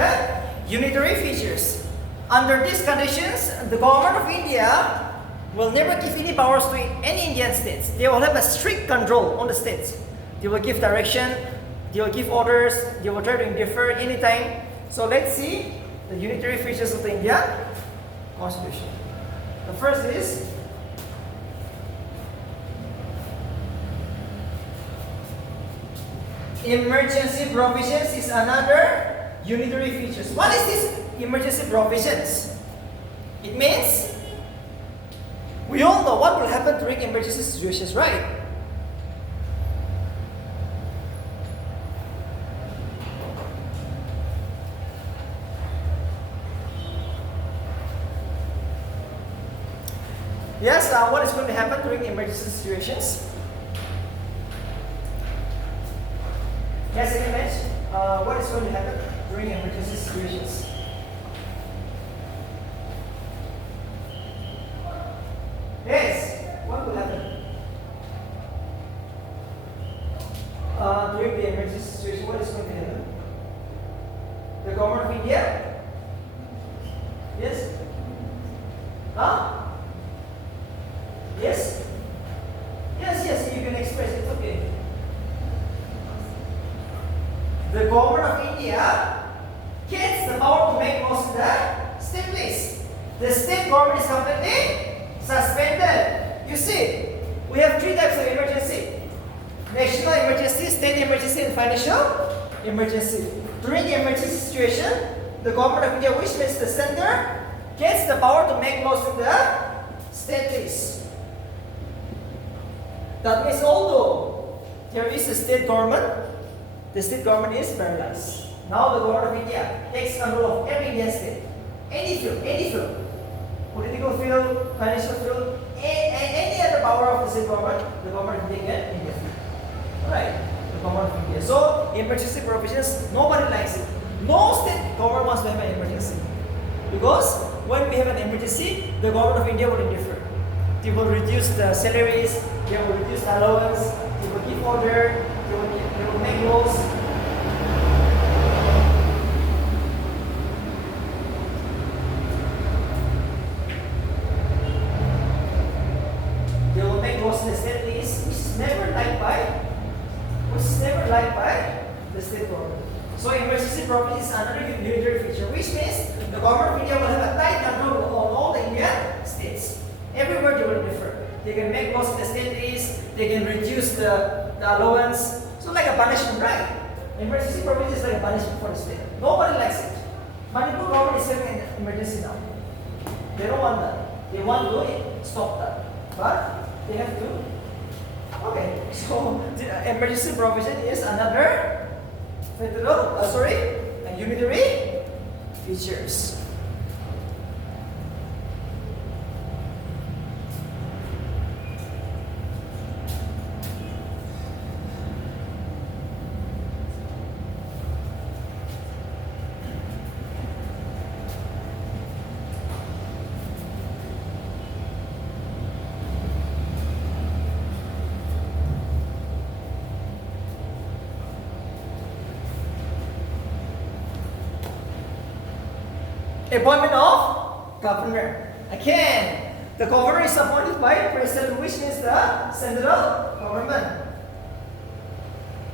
the unitary features. Under these conditions, the government of India will never give any powers to any Indian states. They will have a strict control on the states. They will give direction, they will give orders, they will try to interfere anytime. So let's see the unitary features of the Indian Constitution. The first is emergency provisions is another unitary features. What is this emergency provisions? It means we all know what will happen during emergency situations, right? Yes, what is going to happen during emergency situations? Yes, again, Mitch. What is going to happen during emergency situations? Yes, what will happen? During the emergency situation, what is going to happen? The government of India? Yes? Huh? Yes? Yes, you can express it, okay. The government of India gets the power to make laws in the state list. The state government is completely suspended. You see, we have three types of emergency: national emergency, state emergency, and financial emergency. During the emergency situation, the government of India, which means the center, gets the power to make laws in the state list. That means although there is a state government, the state government is paralyzed. Now the government of India takes control of every Indian state. Any field, political field, financial field, and any other power of the state government, the government of India can interfere. Right? The government of India. So emergency provisions, nobody likes it. No state government wants to have an emergency. Because when we have an emergency, the government of India will interfere. They will reduce the salaries, they will reduce the allowance, they will give order, they will make laws. They will make laws in the state list, which is never liked by the state government. So emergency provision is another unitary feature, which means the government of India will have a tight control on all the Indian states. Everywhere they will differ. They can make laws in the state list, they can reduce the allowance. So like a punishment, right? Emergency provision is like a punishment for the state. Nobody likes it. Manipur government is having an emergency now. They don't want that. They want to stop that. But they have to. Okay, so the emergency provision is another unitary features. Appointment of governor. Again, the governor is appointed by president, which means the central government.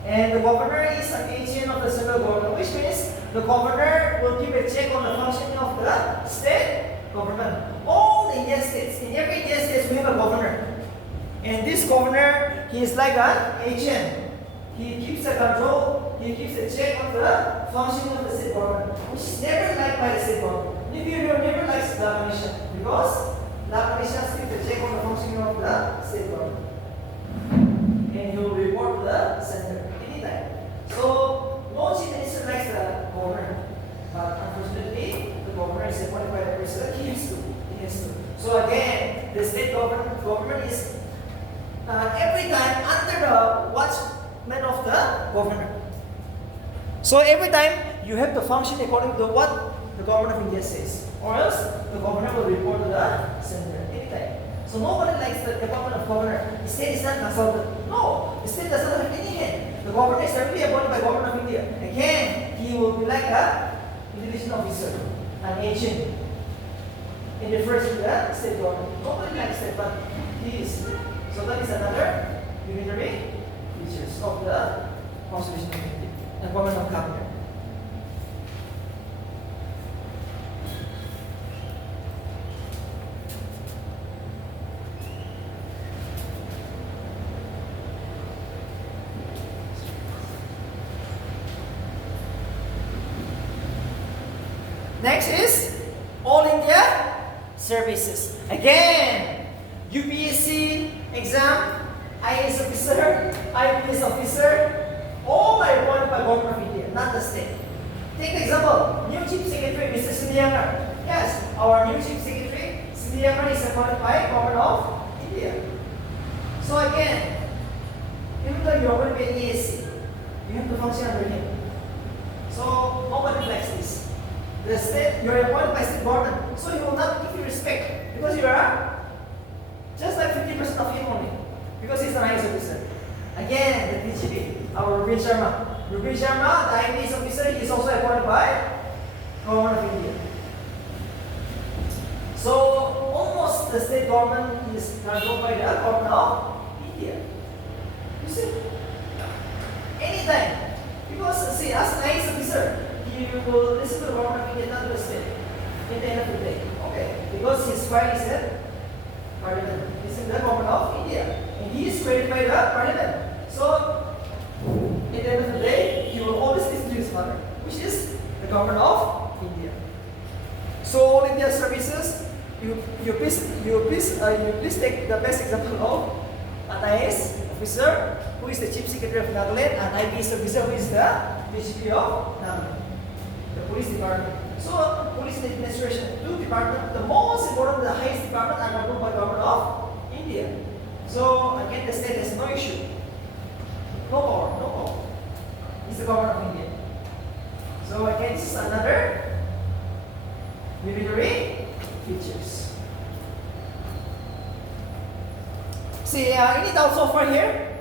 And the governor is an agent of the central government, which means the governor will keep a check on the functioning of the state government. All the Indian states, in every Indian state we have a governor. And this governor, he is like an agent. He keeps a control, he keeps a check on the functioning of the state government, which is never liked by the state government. If you never likes the commission, because the commission keeps a check on the functioning of the state government. And he will report to the center anytime. So no chief minister likes the governor. But unfortunately, the governor is appointed by the president. He has to. So again, the state government is every time under the watchman of the governor. So every time you have to function according to what the government of India says, or else the governor will report to the center anytime. So nobody likes the appointment of governor. The state is not consulted. No, the state does not have any hand. The governor is directly appointed by government of India. Again, he will be like intelligent officer, an agent in reference to the state government. Nobody likes that, but he is. So that is another unitary features of the Constitution of India and Government of Cabinet. Next is All India Services. Again, UPSC exam, IAS officer, IPS officer, all are appointed by Government of India, not the state. Take the example, new Chief Secretary, Mr. Sindhyangar. Yes, our new Chief Secretary, Sindhyangar, is appointed by Government of India. So again, even though you are going to be an ESC, you have to function under him. So nobody likes this. The state, you are appointed by state government, so he will not give you respect because you are just like 50% of him only, because he's an IAS officer. Again, the DGP, our Rubin Sharma. Rubin Sharma, the IPS officer, he is also appointed by Government of India. So almost the state government is controlled by the Government of India. You see, anytime, because see, as an IAS officer, you will listen to the Government of India, not to the state. In the end of the day, okay, because his file is at Parliament. It's in the Government of India, and he is created by the Parliament. So, at the end of the day, he will always listen to his father, which is the Government of India. So, All India Services, you please take the best example of an IAS officer who is the Chief Secretary of Nagaland, and IPS officer who is the DGP of Nagaland, the police department. So, police administration, two departments, the most important, the highest department, are controlled by Government of India. So, again, the state has no issue. No power. It's the Government of India. So, again, this is another unitary features. See, any doubts so far here?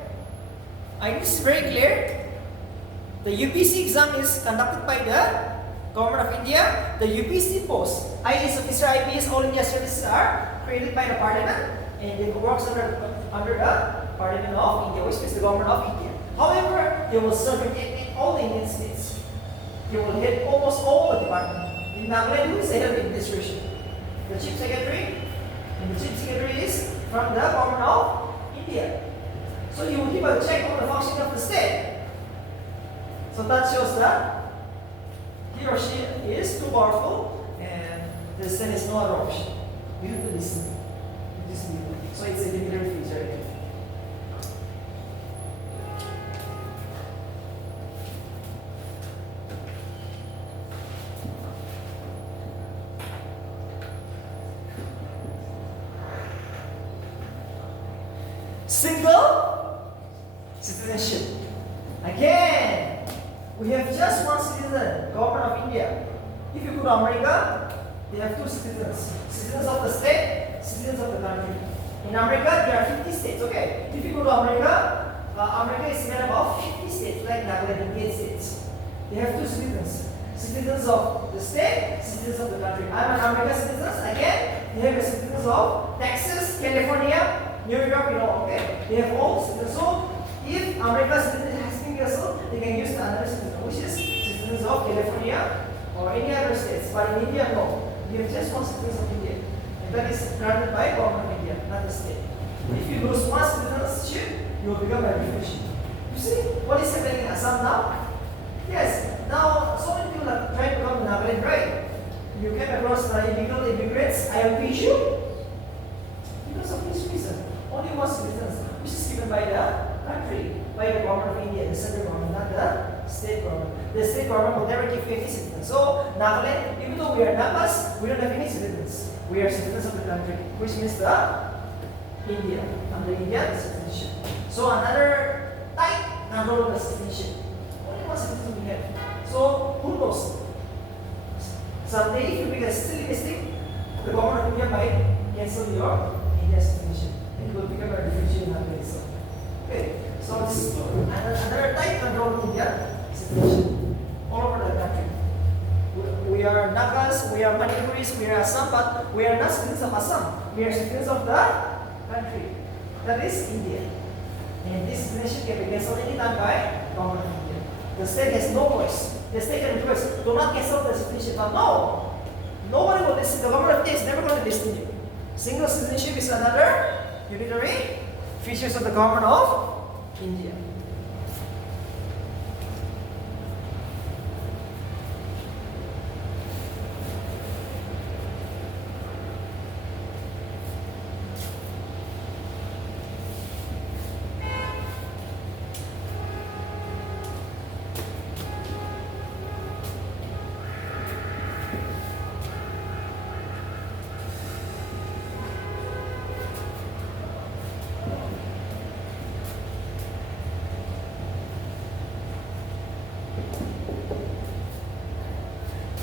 I think this is very clear. The UPC exam is conducted by the Government of India. The UPC post, IAS officer, IPS, All India Services are created by the Parliament, and they work under the Parliament of India, which is the Government of India. However, they will serve in all the Indian states. They will head almost all the departments. In Nagaland, who is the head of the administration? The Chief Secretary, and the Chief Secretary is from the Government of India. So you will keep a check on the functioning of the state. So that shows that he or she is too powerful, and there is no other option. You have to listen. So it's a unitary feature. Single citizenship. Again, we have just one citizen, Government of India. If you go to America, they have two citizens. Citizens of the state, citizens of the country. In America, there are 50 states, okay? If you go to America, America is made up of 50 states, like Nagaland, Indian states. They have two citizens. Citizens of the state, citizens of the country. I'm an American citizen, again, they have the citizens of Texas, California, New York, okay? They have all citizens. So, if America's citizen has been cancelled, they can use the other citizen, which is citizens of California or any other states. But in India, no. We have just one citizen of India. And that is granted by Government of India, not the state. If you lose one citizenship, you will become a refugee. You see what is happening in Assam now? Yes. Now, so many people are trying to come to Nagaland, right? You came across the illegal immigrants, ILP issue. Because of this reason, only one citizen, which is given by the country, by the Government of India, the central government, not the state government. The state government will never give you any citizens. So, Nagaland, even though we are Nagas, we don't have any citizens. We are citizens of the country, which means the India, under Indian citizenship. So, another type control of the citizenship. Only one citizen we have. So, who knows? Someday, if you make a silly mistake, the Government of India might cancel your Indian citizenship. And you will become a refugee in Nagaland itself. Okay, so this is another type control of India citizenship all over the country. are Manipuris, we are Assam, but we are not citizens of Assam. We are citizens of the country. That is India. And this citizenship can be cancelled anytime by government of India. The state has no voice. The state can request, do not cancel the citizenship. But no, nobody will listen. The government of India is never going to listen to you. Single citizenship is another unitary features of the government of India.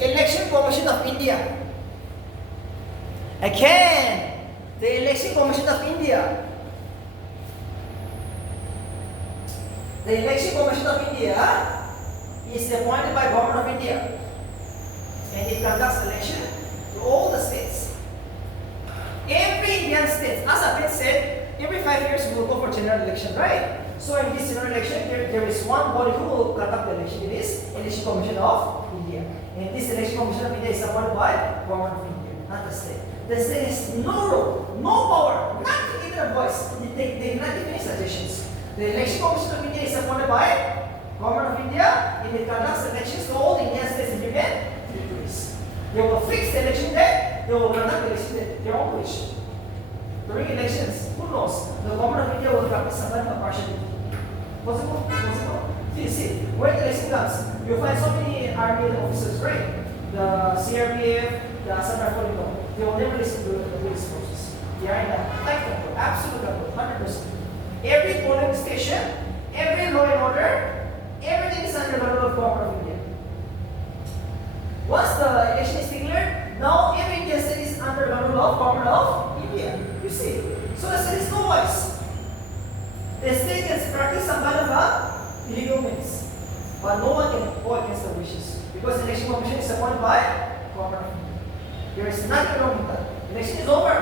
Election Commission of India. Again, the Election Commission of India. The Election Commission of India is appointed by Government of India, and it conducts election to all the states. Every Indian state, as I've been said, every 5 years we will go for general election, right? So in this general election, there is one body who will conduct the election. It is Election Commission of India. And this Election Commission of India is appointed by Government of India, not the state. The state has no role, no power, not even a voice. They cannot give any suggestions. The Election Commission of India is appointed by Government of India, and it conducts elections to all the Indian states and union territories. They will fix the election date, they will conduct the election at their own wish. During elections, who knows? The Government of India will practice some kind of partiality. Possible? Possible. See, when the election comes, you'll find so many army officers, right? The CRPF, the Assam Rifle, they will never listen to the police forces. They are in a tight control, absolute control, 100%. Every polling station, every law and order, everything is under the control of Government of India. Once the election is declared, now every Indian state is under the control of Government of India. You see, so the state is no voice. The state can practice some kind of a illegal means, but no one can go against the wishes because the election commission is appointed by Government of India. There is nothing wrong with that. Election is over.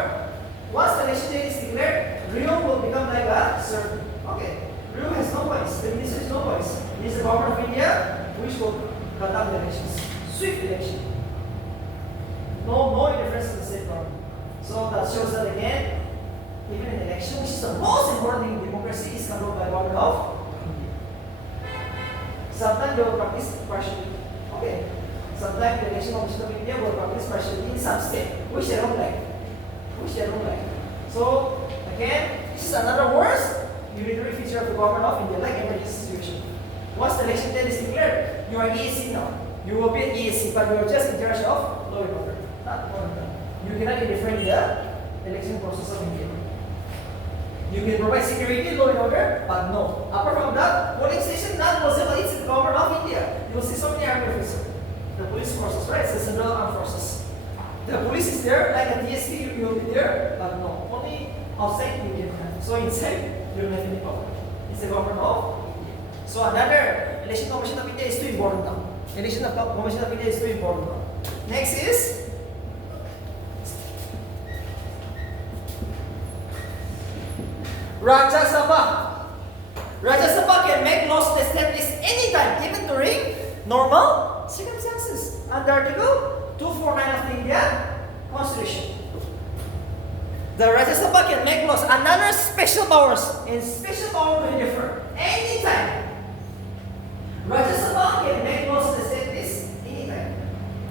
Once the election date is declared, Rio will become like a servant. Okay, Rio has no voice. The minister has no voice. It is the Government of India which will conduct the elections. Swift election. No interference in the state government. So that shows that again, even in election, which is the most important thing in democracy, is controlled by Government of India. Sometimes they will practice partiality. Okay. Sometimes the Election Commission of India will practice partiality in some state, which they don't like. So again, this is another worst unitary feature of the Government of India, like emergency situation. Once the election date is declared, you are EAC now. You will be an EAC, but you are just in charge of law and order, not more than that. You cannot interfere in the election process of India. You can provide security, law and order, but no. Apart from that, polling station not possible. It's the Government of India. You will see so many army officers. The police forces, right? It's the Central Armed Forces. The police is there, like a DSP, you will be there, but no. Only outside you can have. So inside, you don't have any power. It's the Government of India. So another Election Commission of India is too important now. Election Commission of India is too important now. Next is Rajya Sabha. Rajya Sabha can make laws to establish anytime, even during normal circumstances, under Article 249 of the Indian Constitution. The Rajya Sabha can make laws, another special powers, and special power will differ anytime. Rajya Sabha can make laws to establish anytime.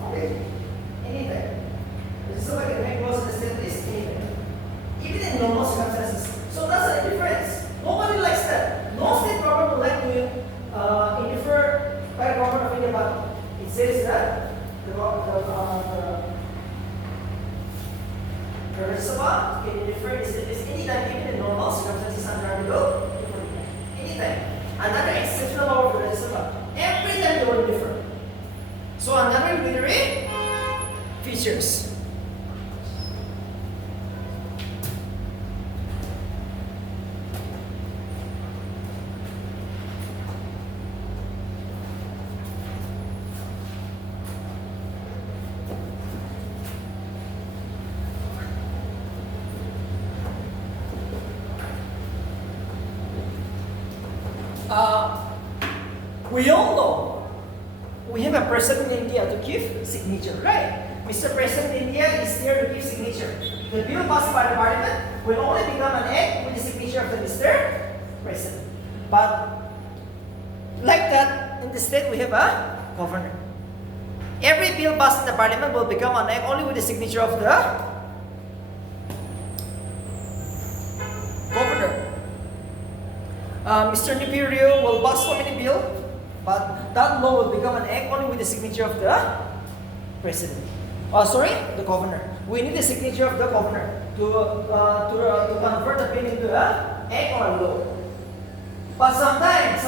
Okay? Anytime. Rajya Sabha can make laws to establish anytime, even in normal circumstances. So that's the difference. Nobody likes that. No state government would like to interfere by the Government of India, but it says that the Rajya Sabha can interfere in anytime, even in normal circumstances under Article 249. Anytime. Another exceptional power of the Rajya Sabha. Every time they will differ. So another unitary features. We all know we have a president in India to give signature, right? Mr. President in India is here to give signature. The bill passed by the Parliament will only become an act with the signature of the Mr. President. But like that, in the state we have a governor. Every bill passed in the Parliament will become an act only with the signature of the governor. Mr. Nipirio will pass so many bills, but that law will become an act only with the signature of the president. The governor. We need the signature of the governor to convert the bill into an act or a law. But sometimes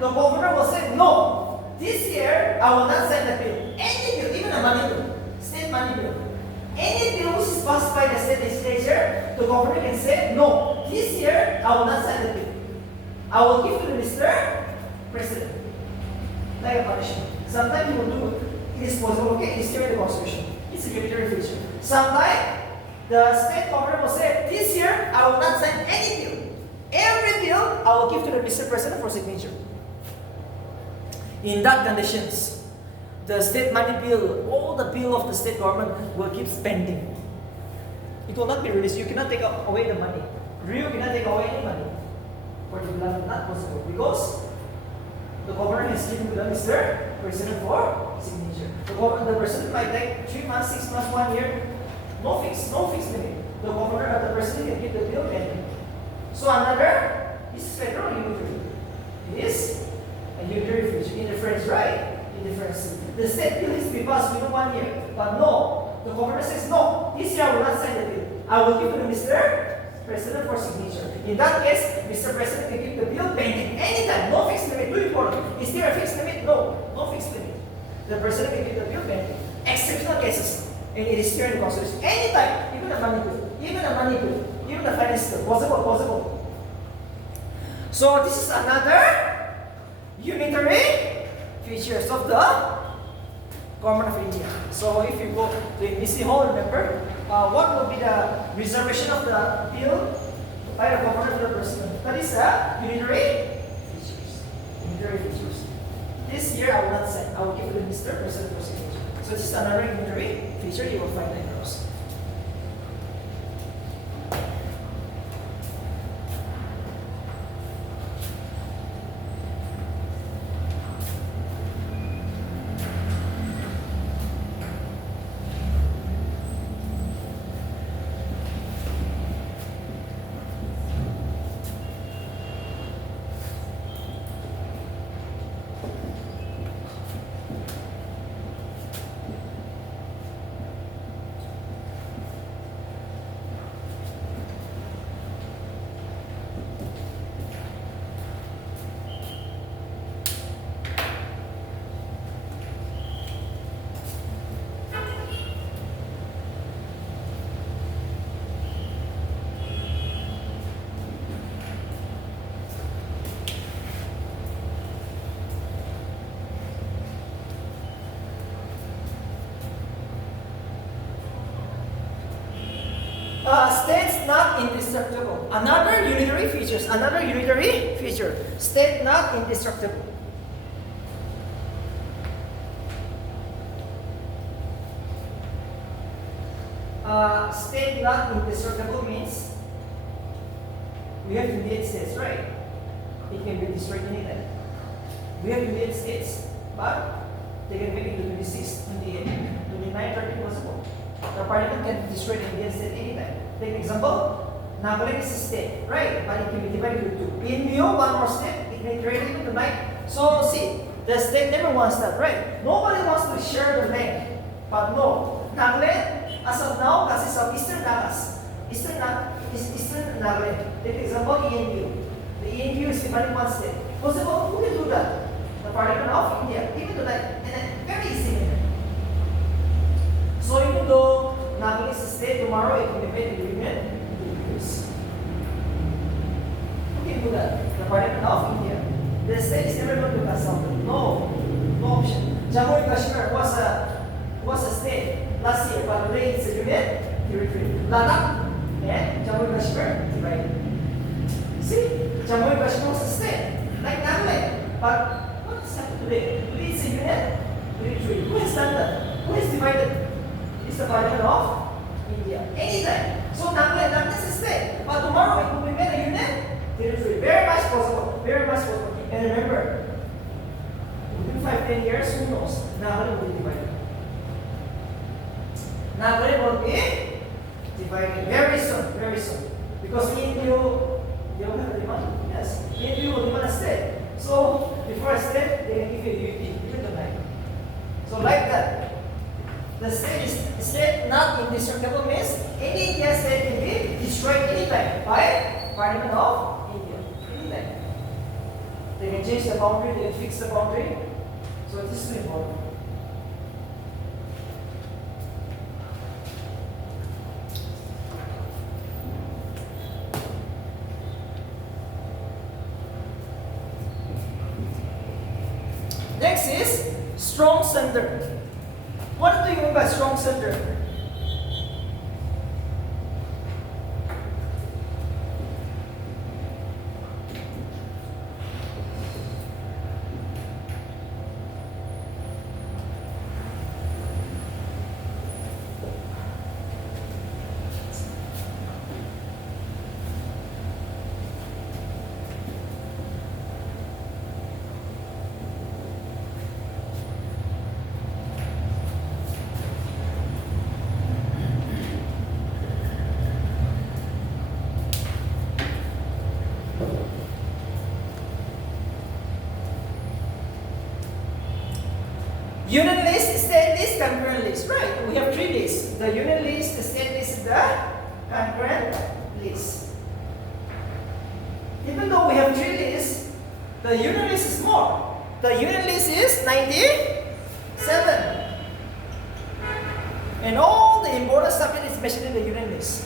the governor will say, no, this year I will not sign the bill. Any bill, even a money bill, state money bill. Any bill which is passed by the state legislature, the governor can say, no, this year I will not sign the bill. I will give to the Mr. President. Like a punishment. Sometimes he will do it. It is possible, okay? It is here in the Constitution. It's a unitary feature. Sometimes the state governor will say, this year I will not sign any bill. Every bill I will give to the Mr. President for signature. In that conditions, the state money bill, all the bill of the state government will keep spending. It will not be released. You cannot take away the money. You cannot take away any money. For the beloved, not possible. Because the governor has given to the Mr. President for signature. The president might take 3 months, 6 months, 1 year. No fixed limit. The governor or the president can give the bill pending. So another, this is federal unitary. It is a unitary feature. Indifference, right? Indifference. The state bill is to be passed within 1 year. But no, the governor says, no, this year I will not sign the bill. I will give it to Mr. President for signature. In that case, Mr. President can give the bill pending anytime. No fixed limit. Too important. Is there a fixed limit? No fixed limit. The president can give the bill pending. Exceptional cases. And it is here in the Constitution. Anytime, even a money bill, even a finance bill. Possible. So this is another unitary features of the government of India. So if you go to NBC Hall, remember, what will be the reservation of the bill by the governor to the president? That is a unitary features. Unitary features. This year I will not sign. I will give it to Mr. President for signature. So this is another unitary feature you will find in those. States not indestructible. Another unitary feature. State not indestructible. State not indestructible means we have United States, right? It can be destroyed anytime. We have United States, but they can make it to 26, 28, 29, 30 possible. The Parliament can destroy the Indian state anytime. Take an example, Nagaland is a state, right? But it can be divided into two. In Mio, one more state, it can be created into tonight. So see, the state never wants that, right? Nobody wants to share the land. But no, Nagaland, as of now, consists of Eastern Nagas. Eastern Nagaland. Take an example, ENU. The ENU is divided one state. Possible, who will do that? The Parliament of India, even tonight, and then very easy. So even though Nagaland is a state, tomorrow it will be made agreement to use. Who can do that? The Parliament of India. The state is never going to consult. No option. Jammu and Kashmir was a state last year, but today it's agreement territory. Ladakh and Jammu and Kashmir divided. See, Jammu and Kashmir was a state. Like divided. It is the Parliament of India. Anytime. So Nagaland, not a state. But tomorrow it will be made a union territory. Very much possible. Very much possible. And remember, within 5-10 years, who knows? Nagaland will be divided. Nagaland will be divided very soon. Very soon. Because India, they will have a demand. Yes. India will demand a state. So before a state, they can give you a unity. Even the night. So like that. The state is state not indestructible means any Indian state can be destroyed anytime by Parliament of India. Anytime. They can change the boundary, they can fix the boundary. So this is important. Next is strong center. What do you mean by strong center? Union list, state list, concurrent list. Right, we have 3 lists. The union list, the state list, the concurrent list. Even though we have 3 lists, the union list is more. The union list is 97. And all the important subject is mentioned in the union list.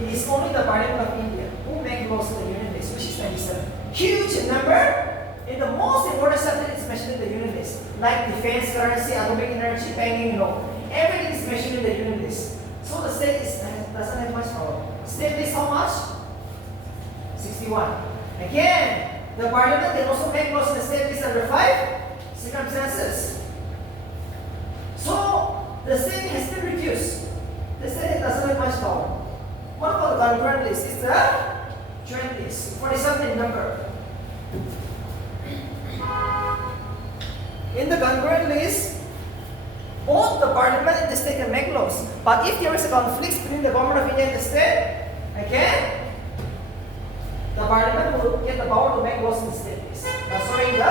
It is only the Parliament of India who make laws in the union list, which is 97. Huge number, and the most important subject is mentioned in the union list, like defense, currency, atomic energy, banking, everything is mentioned in the union list. So the state doesn't have much power. State list how much? 61. Again, the Parliament can also make laws in the state list under 5 circumstances. So the state has been reduced. The state doesn't have much power. What about the concurrent list? It's the joint list, 47 number. In the concurrent list, both the Parliament and the state can make laws. But if there is a conflict between the government of India and the state, again, the Parliament will get the power to make laws in the state list. Sorry, the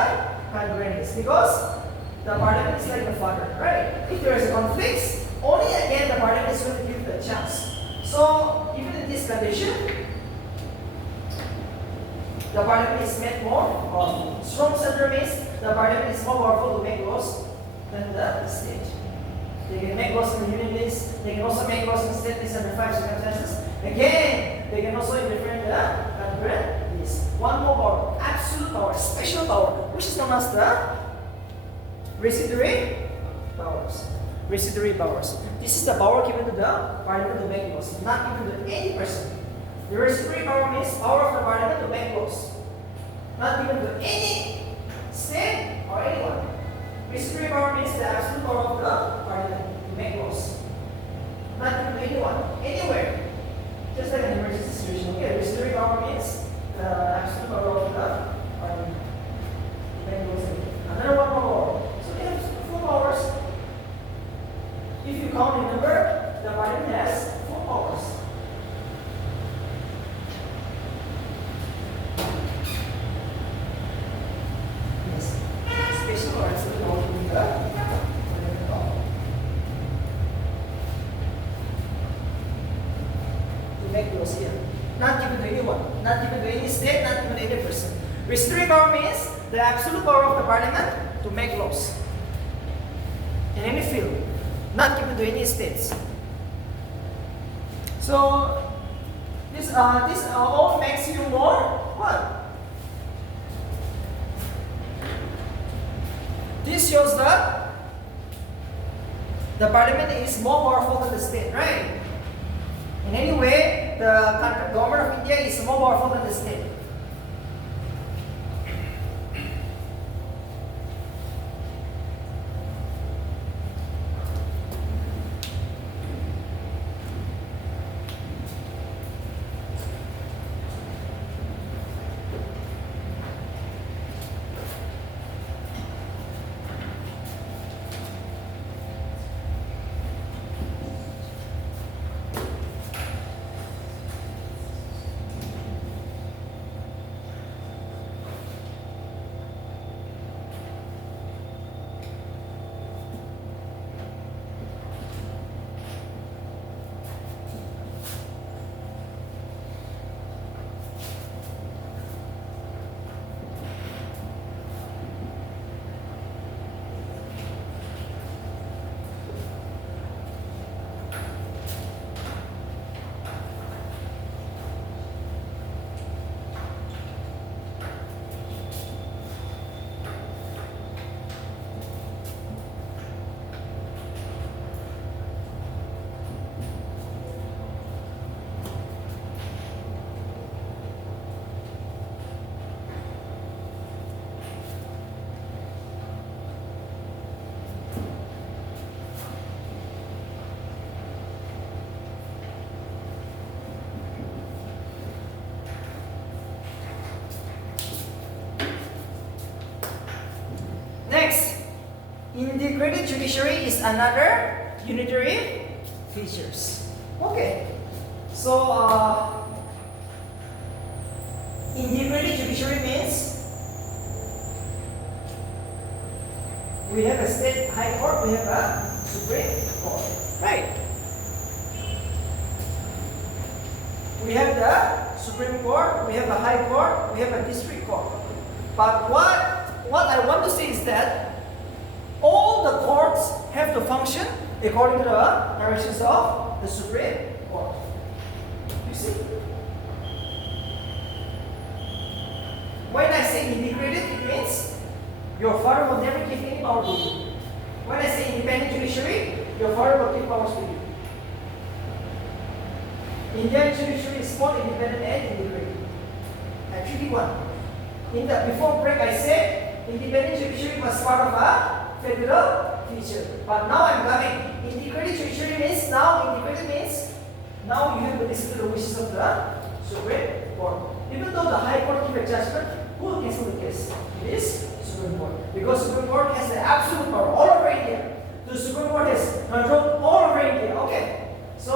concurrent list. Because the Parliament is like the father, right? If there is a conflict, only again the Parliament is going to give the chance. So, even in this condition, the Parliament is made more powerful. Strong center means the Parliament is more powerful to make laws than the state. They can make laws in the union list, they can also make laws in the state list under 5 circumstances. Again, they can also interfere in the concurrent list. One more power, absolute power, special power, which is known as the residuary powers. Residuary powers. This is the power given to the Parliament to make laws, not given to any person. The residuary power means power of the Parliament to make laws, not given to any state or anyone. Residuary power means the absolute power of the Parliament to make laws, not given to anyone, anywhere. Just like an emergency situation. Okay, residuary power means the absolute power of the Parliament to make laws. Another one more. So we have 4 powers. If you count in number, the Parliament has 4 powers. Yes. Special powers will go to the Parliament power. To make laws here. Not given to anyone, not given to any state, not given to any person. Residuary power means the absolute power of the Parliament to make laws in any field, not given to any states. So this all makes you more what? This shows that the Parliament is more powerful than the state, right? In any way, the government of India is more powerful than the state. Next, integrated judiciary is another unitary features. Okay, so integrated judiciary means we have a state high court, we have a supreme court, right? We have the supreme court, we have a high court, we have a district court. But what I want to say is that all the courts have to function according to the directions of the Supreme Court. You see? When I say integrated, it means your father will never give any power to you. When I say independent judiciary, your father will give powers to you. Indian judiciary is both independent and integrated. I treat you one. Before break, I said independent judiciary was part of a federal feature. But now I'm coming. Integrated judiciary means now you have to listen to the wishes of the Supreme Court. Even though the High Court gives a judgment, who will cancel the case? It is Supreme Court. Because Supreme Court has the absolute power all over India. The Supreme Court has control all over India. Okay. So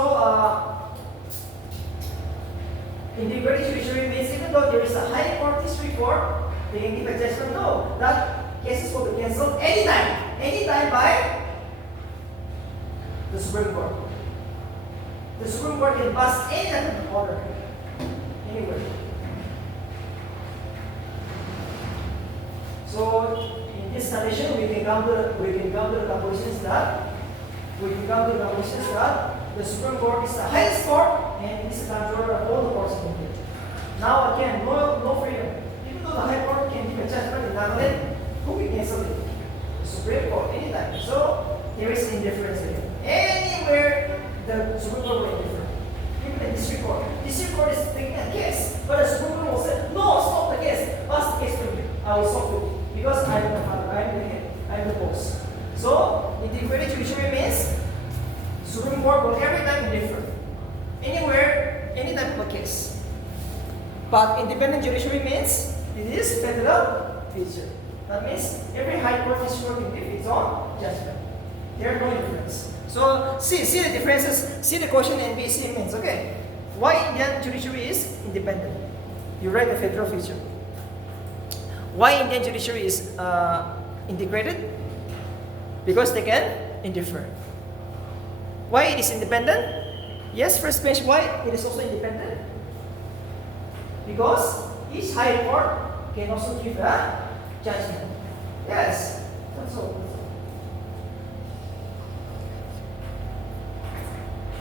integrated judiciary means even though there is a High Court, District Court, they can give a judgment. No, that cases will be cancelled anytime by the Supreme Court. The Supreme Court can pass any type of order anywhere. So in this condition, we can come to the conclusions that the Supreme Court is the highest court and it is the controller of all the courts in India. Now again, no freedom. Even though the High Court can give a judgment in Nagaland, who can cancel it? The Supreme Court, anytime. So there is indifference there. Anywhere the Supreme Court will indiffer. Even the District Court. District Court is taking a case, but the Supreme Court will say, no, stop the case. Pass the case to me. I will stop it. Because I am the father, I am the head, I am the boss. So integrated judiciary means Supreme Court will every time indiffer. Anywhere, any type of a case. But independent judiciary means it is federal feature. That means every high court is sure to give its own judgment. There are no difference. So see the differences. See the question NBC means. Okay, why Indian judiciary is independent? You write the federal feature. Why Indian judiciary is integrated? Because they can indiffer. Why it is independent? Yes, first page. Why it is also independent? Because each high court can also give a judgment. Yes, that's all.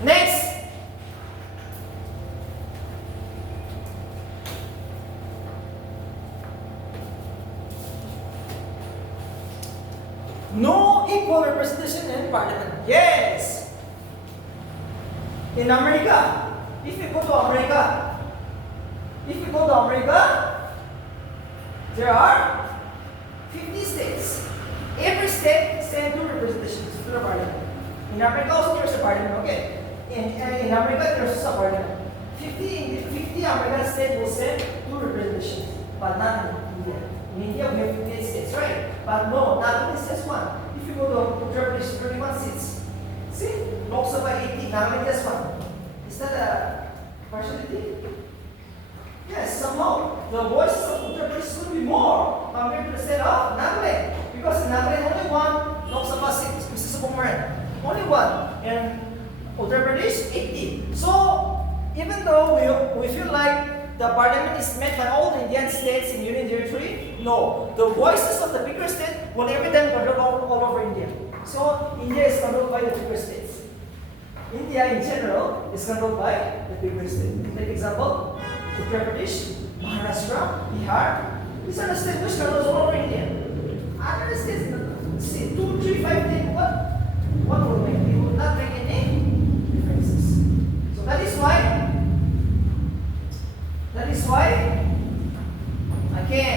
Next. No equal representation in parliament. Yes. In America, if you go to America, there are 50 states. Every state sends 2 representations to the parliament. In America also there's a parliament, okay? In America there's also a parliament. 50 American states will send 2 representations, but not in India. In India we have 58 states, right? But no, not only just 1. If you go to Uttar Pradesh, 31 seats. See? Lok Sabha 80, not only just 1. Is that a partiality? Yes, somehow the voices of Uttar Pradesh will be more compared to the state of Nagaland. Because in Nagaland only 1 Lok Sabha seat, Mrs. Sukumaran. Only 1. And Uttar Pradesh 80. So even though we feel like the parliament is made by all the Indian states in Union Territory, no. The voices of the bigger state will every time control all over India. So India is controlled by the bigger states. India in general is controlled by the bigger states. Take example, Uttar Pradesh, Maharashtra, Bihar. These are the states which controls all over India. Other states, see, 2, 3, 5, 10, what will make? It will not make any differences. So that is why again,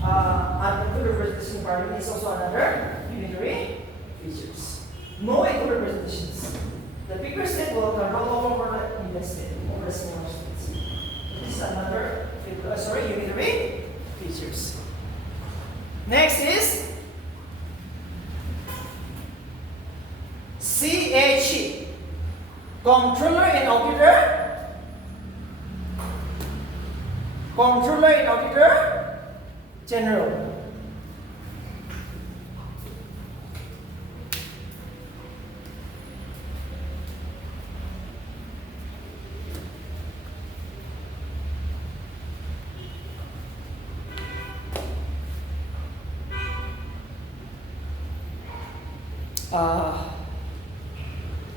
unequal representation in parliament is also another unitary features. No equal representations. The bigger state will control all over the Indian state, over the smaller states. This is another unitary features. Next is CHE, Comptroller and Auditor. Comptroller and Auditor General.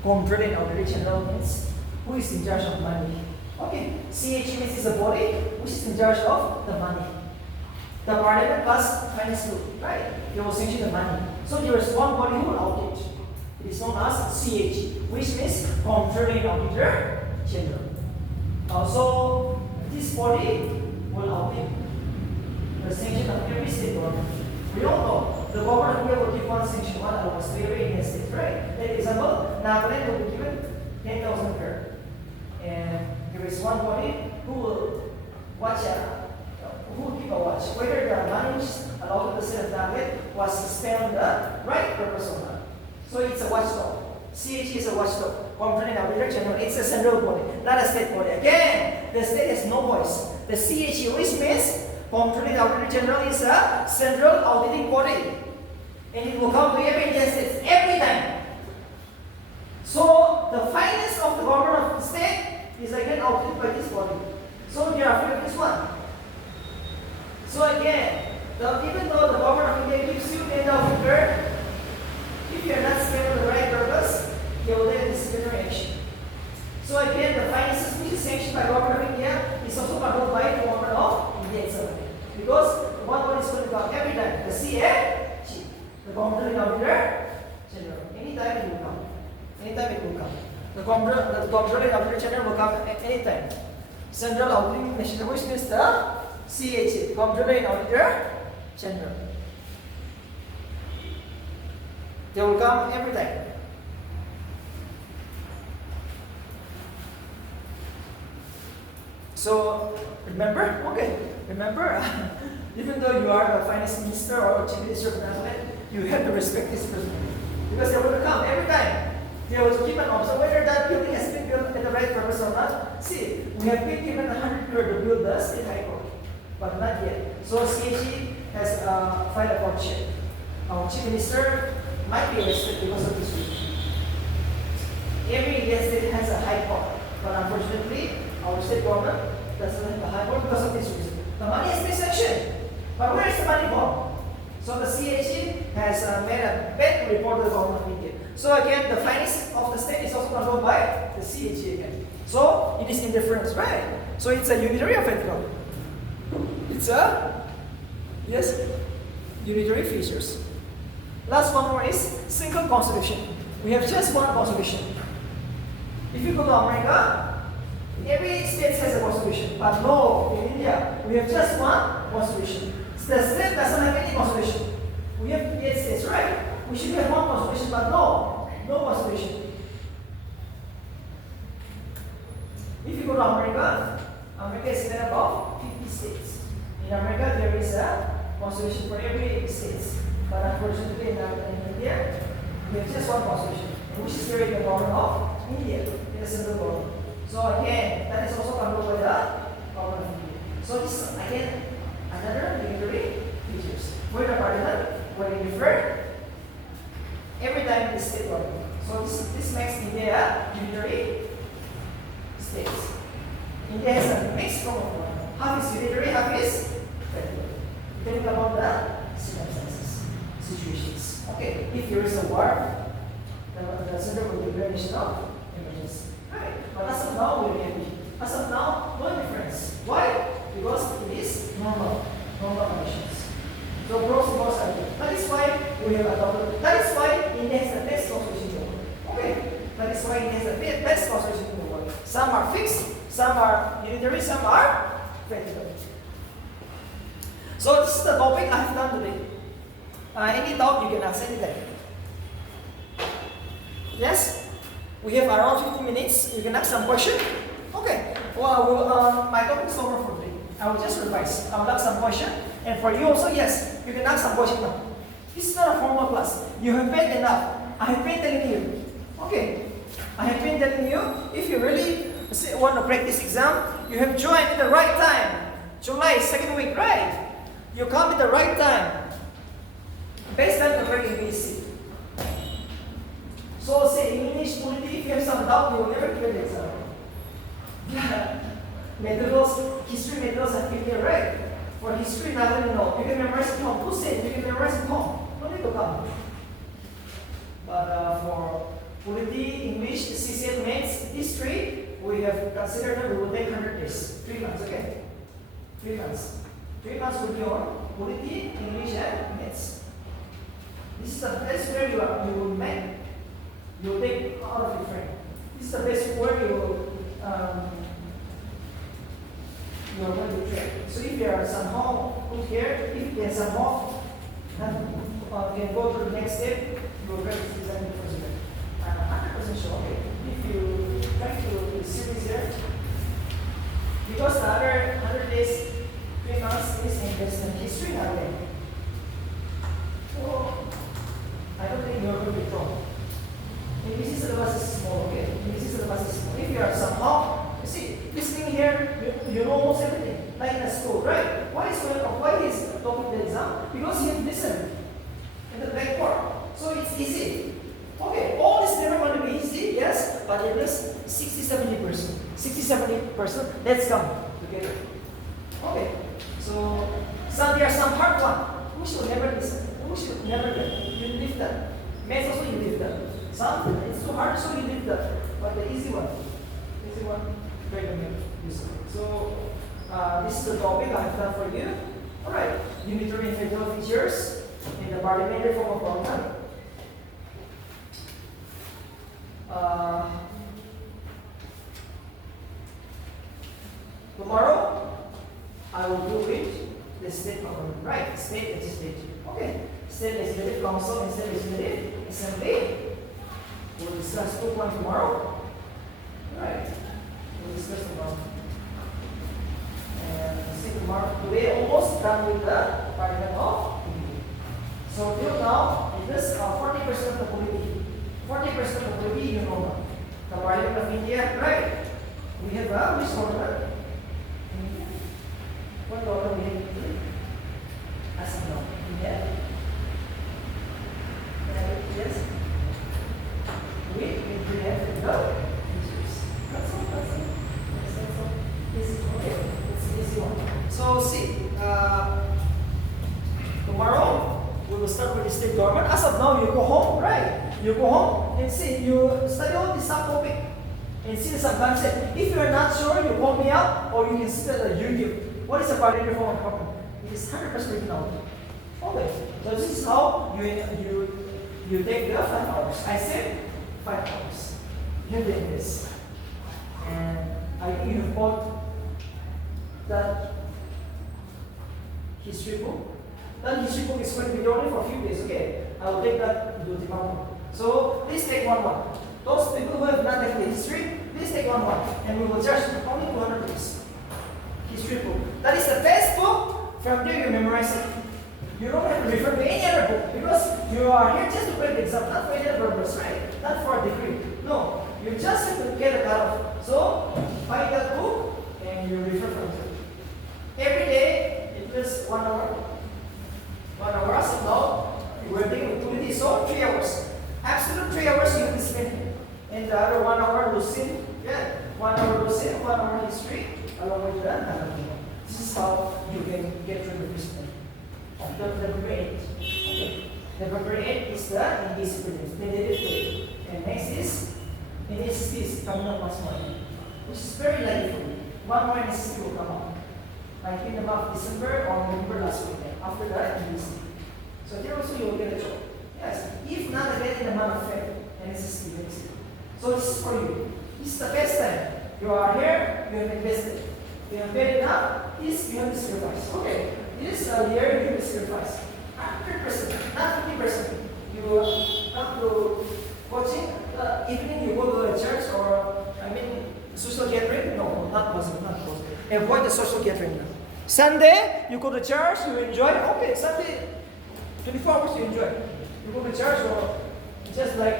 Comptroller and Auditor General means who is in charge of money. Okay, CHE means is a body which is in charge of the money. The parliament plus finance group, right? They will sanction the money. So there is one body who will audit. It is known as CHE, which means Comptroller and Auditor General. So this body will audit the sanction of every state government. We all know the government of India will give one sanction, one allowance to every Indian state, right? For example, Nagaland will be given 10,000 per. And there is one body who will watch, who will keep a watch whether the money which is allowed to the state of Nagaland was spent on the right purpose or not. So it's a watchdog. CHE is a watchdog. Comptroller and Auditor General. It's a central body, not a state body. Again, the state has no voice. The CHE, which means Comptroller and Auditor General, is a central auditing body, and it will come to every Indian state every time. So the finance of the government of the state is again audited by this body. So we are afraid of this one. So again, even though the government of India gives you 10,000 per, if you are not spent on the right purpose, they will take a disciplinary action. So again, the finances which is sanctioned by the government of India is also controlled by the government of India itself. Because one body is going to come every time. The CHE, the Comptroller and Auditor General. Anytime it will come. Anytime it will come. The Comptroller and Auditor General will come at any time. Central Auditing National, which means the CHE, the Comptroller and Auditor General. They will come every time. So remember, even though you are the finance minister or chief minister of Nagaland, you have to respect this person because they will come every time. They will keep an observe whether that building has been built at the right purpose or not. See, we have been given 100 crore to build the state high court, but not yet. So CHE has filed a court check. Our chief minister might be arrested because of this reason. Every Indian state has a high court, but unfortunately, our state government doesn't have a high court because of this reason. The money has been sanctioned, but where is the money gone? So the CHE has made a bad report to the government of India. So again, the finance of the state is also controlled by the CHE again. So it is indifference, right? So it's a unitary or federal? It's a, yes, unitary features. Last one more is single constitution. We have just one constitution. If you go to America, every state has a constitution. But no, in India, we have just one constitution. The state doesn't have any constitution. We have 8 states, right? We should have one constitution, but no constitution. If you go to America, America is made up of 50 states. In America, there is a constitution for every state. But unfortunately, in India, we have just one constitution, which is carried the government of India in the central government. So again, that is also controlled by the government of India. So this is again another unitary features. Where the parliament, where you refer every time in the state government. So this makes India a unitary state. India has a mixed form of government. Half is unitary, half is federal. Depending upon the circumstances, situations. Okay, if there is a war, the center will declare national emergency. Right. But as of now, we're happy. As of now, no difference. Why? Because it is normal conditions. So pros and cons are there. That is why we have adopted. That is why India has the best constitution in the world. Okay. That is why India has the best constitution in the world. Some are fixed, some are unitary, some are federal. So this is the topic I have done today. Any doubt you can ask anytime. Yes? We have around 15 minutes. You can ask some question. Okay. Well, my topic is over for today. I will just revise. I will ask some question. And for you also, yes, you can ask some question now. This is not a formal class. You have paid enough. I have been telling you. Okay. I have been telling you, if you really want to practice exam, you have joined at the right time. July, 2nd week, right? You come at the right time. Best time to break ABC. So say English, politics, if you have some doubt, you will never clear the exam. Materials, history materials are clear, right? For history, nothing to know. You can memorize at home. Who said you can memorize at home? No need to come. But for politics, English, CCL, maths, history, we have considered that we will take 100 days. 3 months, okay? 3 months. 3 months will be on politics, English, and maths. This is the best where you will make. You will take out of your friend. This is the best where you will you are going to track. So if there are somehow put here, if there are somehow can go to the next step, you will practice exactly the first step. I'm 100% sure. Okay. If you try to series here, because the other 100 days, 3 months is investment history nowadays. So I don't think you are going to be wrong. ABC syllabus is small, okay? ABC syllabus is small. If you are somehow, you see, listening here, you know almost everything, like in a school, right? Why is topic the exam? Because you have listened in the blackboard. So it's easy. Okay, all is never going to be easy, yes, but at least 60-70%. 60-70%, let's come together. Okay, so there are some hard one. We should never listen. We should never get. You leave that. Maths also you leave that. Some it's too hard, so you leave that. But the easy one, very useful. So this is the topic I have done for you. All right, unitary and federal features in the parliamentary form of government. Tomorrow, I will do with the state government, right? State legislature. Okay. State legislative council and state legislative assembly. We'll discuss 2 points tomorrow. Right. We'll discuss tomorrow. And see tomorrow. Today almost done with the Parliament of India. So till now, it is 40% of the polity. 40% of the polity you know now. The Parliament of India, right? We have which government? What government we have in India? As of now, India. Yes. We have no issues. That's all. Easy. Okay. It's an easy one. So see, tomorrow we will start with the state government. As of now, you go home, right? You go home and see, you study all this subtopic and see some concept. If you are not sure, you call me up or you can see that on YouTube. What is a parliamentary form of government? It is 100% written out. Okay. So this is how you take the 5 hours. I said 5 hours. You're doing this. And I think you have bought that history book. That history book is going to be only for a few days. Okay, I will take that to the department. So please take one. Those people who have not taken the history, please take one, and we will charge only 200 rupees. History book. That is the best book. From there you memorize it. You don't have to refer to any other book because you are here just to break the exam, not for any other purpose, right? Not for a degree. No, you just have to get a cutoff. So buy that book and you refer from there. Every day it was 1 hour. 1 hour. So now we're taking 2 days, so 3 hours. Absolute 3 hours you will spend. And the other 1 hour Lucid. Yeah, 1 hour Lucid, 1 hour history, along with that. This is how you can get through the business. The number 8. Okay. The number 8 is the indiscipline, tentative date. And next is NSST coming up once more. Which is very likely for you. One more NSST will come up. Like in the month of December or November last weekend. After that, NSST. So there also you will get a job. Yes. If not again in the month of February, NSST next year. So this is for you. This is the best time. You are here, you have invested. You have paid enough, this you have to sacrifice. Okay. This year you have to sacrifice 100%, not 50%. You come to coaching, evening you go to the church or, social gathering? No, not possible, not possible. Avoid the social gathering now. Sunday, you go to church, you enjoy. Okay, Sunday, 24 hours you enjoy. You go to church or just like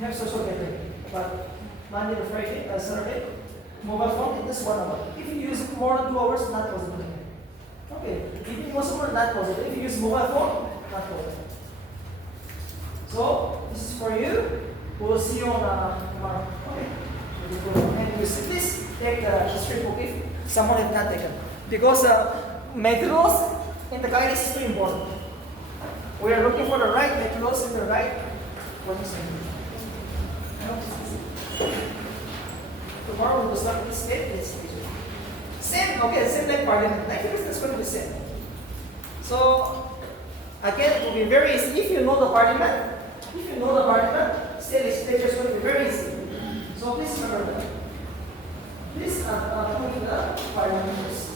have social gathering. But Monday to Friday, Saturday, mobile phone, it is 1 hour. If you use it more than 2 hours, not possible. Okay, if you use more, not possible. If you use mobile phone, not possible. So, this is for you. We will see you on tomorrow. Okay. And you please take the history book if someone has not taken. Because materials in the guidance is very important. We are looking for the right materials in the right position. Tomorrow we will start with this date. Same, okay, same like Parliament. I think it's going to be the same. So, again, it will be very easy. If you know the Parliament, state legislature is going to be very easy. So please remember that. Please come to the Parliament first.